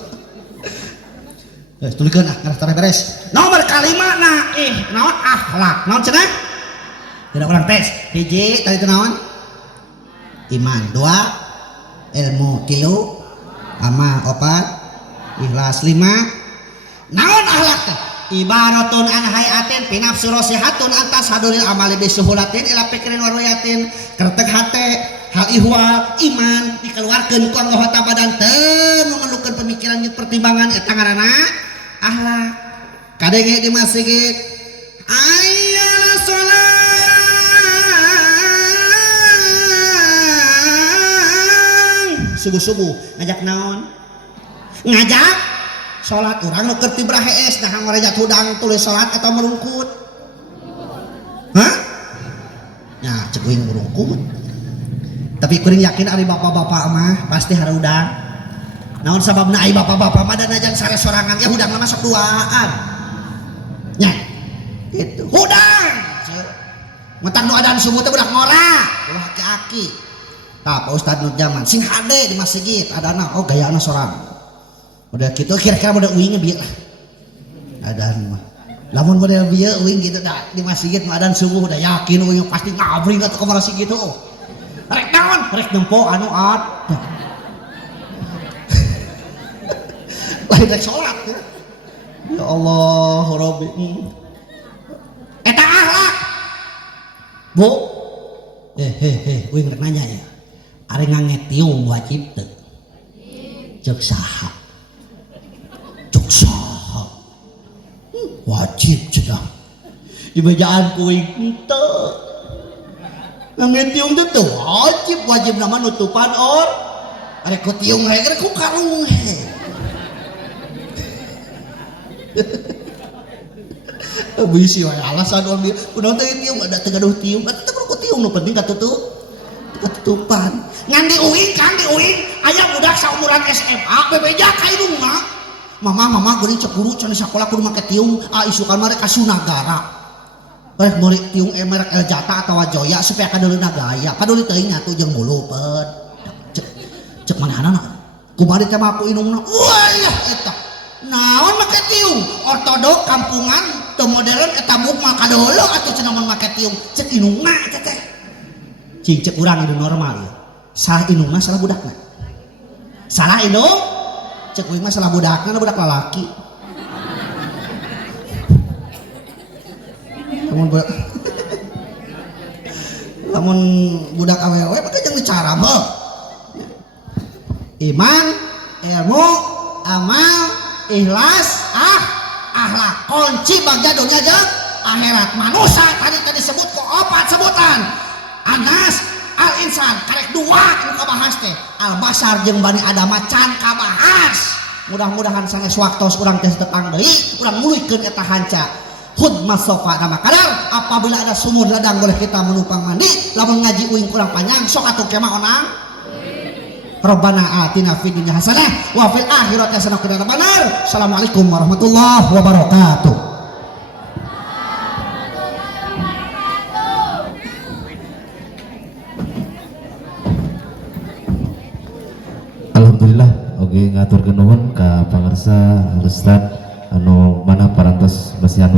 Tulikeun ah ngaras beres. Nomor kalimana naon akhlak. Naon cenah? Tidak urang tes. Hiji tadi teh naon? Iman. 2 ilmu. 3 amal. 4 ikhlas. 5 naon akhlak teh? Ibaratun an hayatin pinafsu rasihatun antas hadulil amali bisuhulatin ila pikirin waruyatin kertek hate hal ihwal iman dikeluarkeun ku Allah tabadan teu mengelukeun pemikiran jeung pertimbangan eta ngaranna akhlak. Kadenge di masjid ayyala sholat subuh-subuh ngajak naon? Ngajak sholat orang nu keur tibrah hees dah ngorejat hudang tulis sholat atau merungkut. Hah? Nya cek uing merungkut. Tapi kuring yakin ari bapak-bapak mah pasti harudang. Naon sababna ai bapak-bapak mah dan ajan sare sorangan ya hudang mah sok duaan. Nya gitu. Hudang. Mentak nu adan subuh teh budak ngora, ulah aki-aki. Tah Pak Ustad nu zaman sing hade di masjid adana oh gayana sorang. Udah gitu kira-kira udah uingnya biar adan mah lamun model biar uing gitu dah di masjid mah adan subuh udah yakin uingnya pasti ngabring atau kemana sih gitu rek naon rek nempo anu ad lain rek sholat ya Allah Rabbi eta akhlak bu uing rek nanya ya are ngangetiung wajib teu ceuk saha saha wajib cenah di bejaan kuing henteu ngangetiung teh wajib nama nutupan or arek ku tiung rek ku karung bisi wae alasan orang dia udah teh tiung ada tegaduh tiung ada teh ku tiung nu penting katutupan ngan di uing aya budak saumuran SMA bebeja ka irungna mama geuning cek guru cenah sakola kudu make tiung isukan mah rek ka Sunagara rek meuli tiung merek Eljata atawa Joya supaya kadeulina gaya kaduli teuing nya tuh jeung mulupeut cek manehna kumaha teh mah aku inungna wah eta naon make tiung ortodok kampungan teu modern eta buk mah kadeuleu atuh cenah mun make tiung cek inungna eta teh cing cek urang indung normal ieu salah inungna salah budakna salah indung cek uing mah salah budakna budak lalaki. Lamun budak awewe mah jeung bicara mah. Iman, ilmu, amal, ikhlas, akhlak. Kunci bagja dunia jeung akhirat. Manusia tadi disebut ku 4 sebutan. Anas, al-insan karek 2 anu kabahas teh al-basar jeung Bani Adam can kabahas mudah-mudahan sanes waktos urang teh tetang deui urang mulihkeun eta hanca hud masofa nama kadar apabila ada sumur ladang boleh kita menumpang mandi lamun ngaji uing kurang panjang sok atuh kemah onang Rabbana atina fid dunya hasanah wa fil akhirati hasanah wa qina adzabannar. Assalamualaikum warahmatullahi wabarakatuh. Alhamdulillah oke ngatur nuhun ka pangarsa Ustad anu mana parantos basihan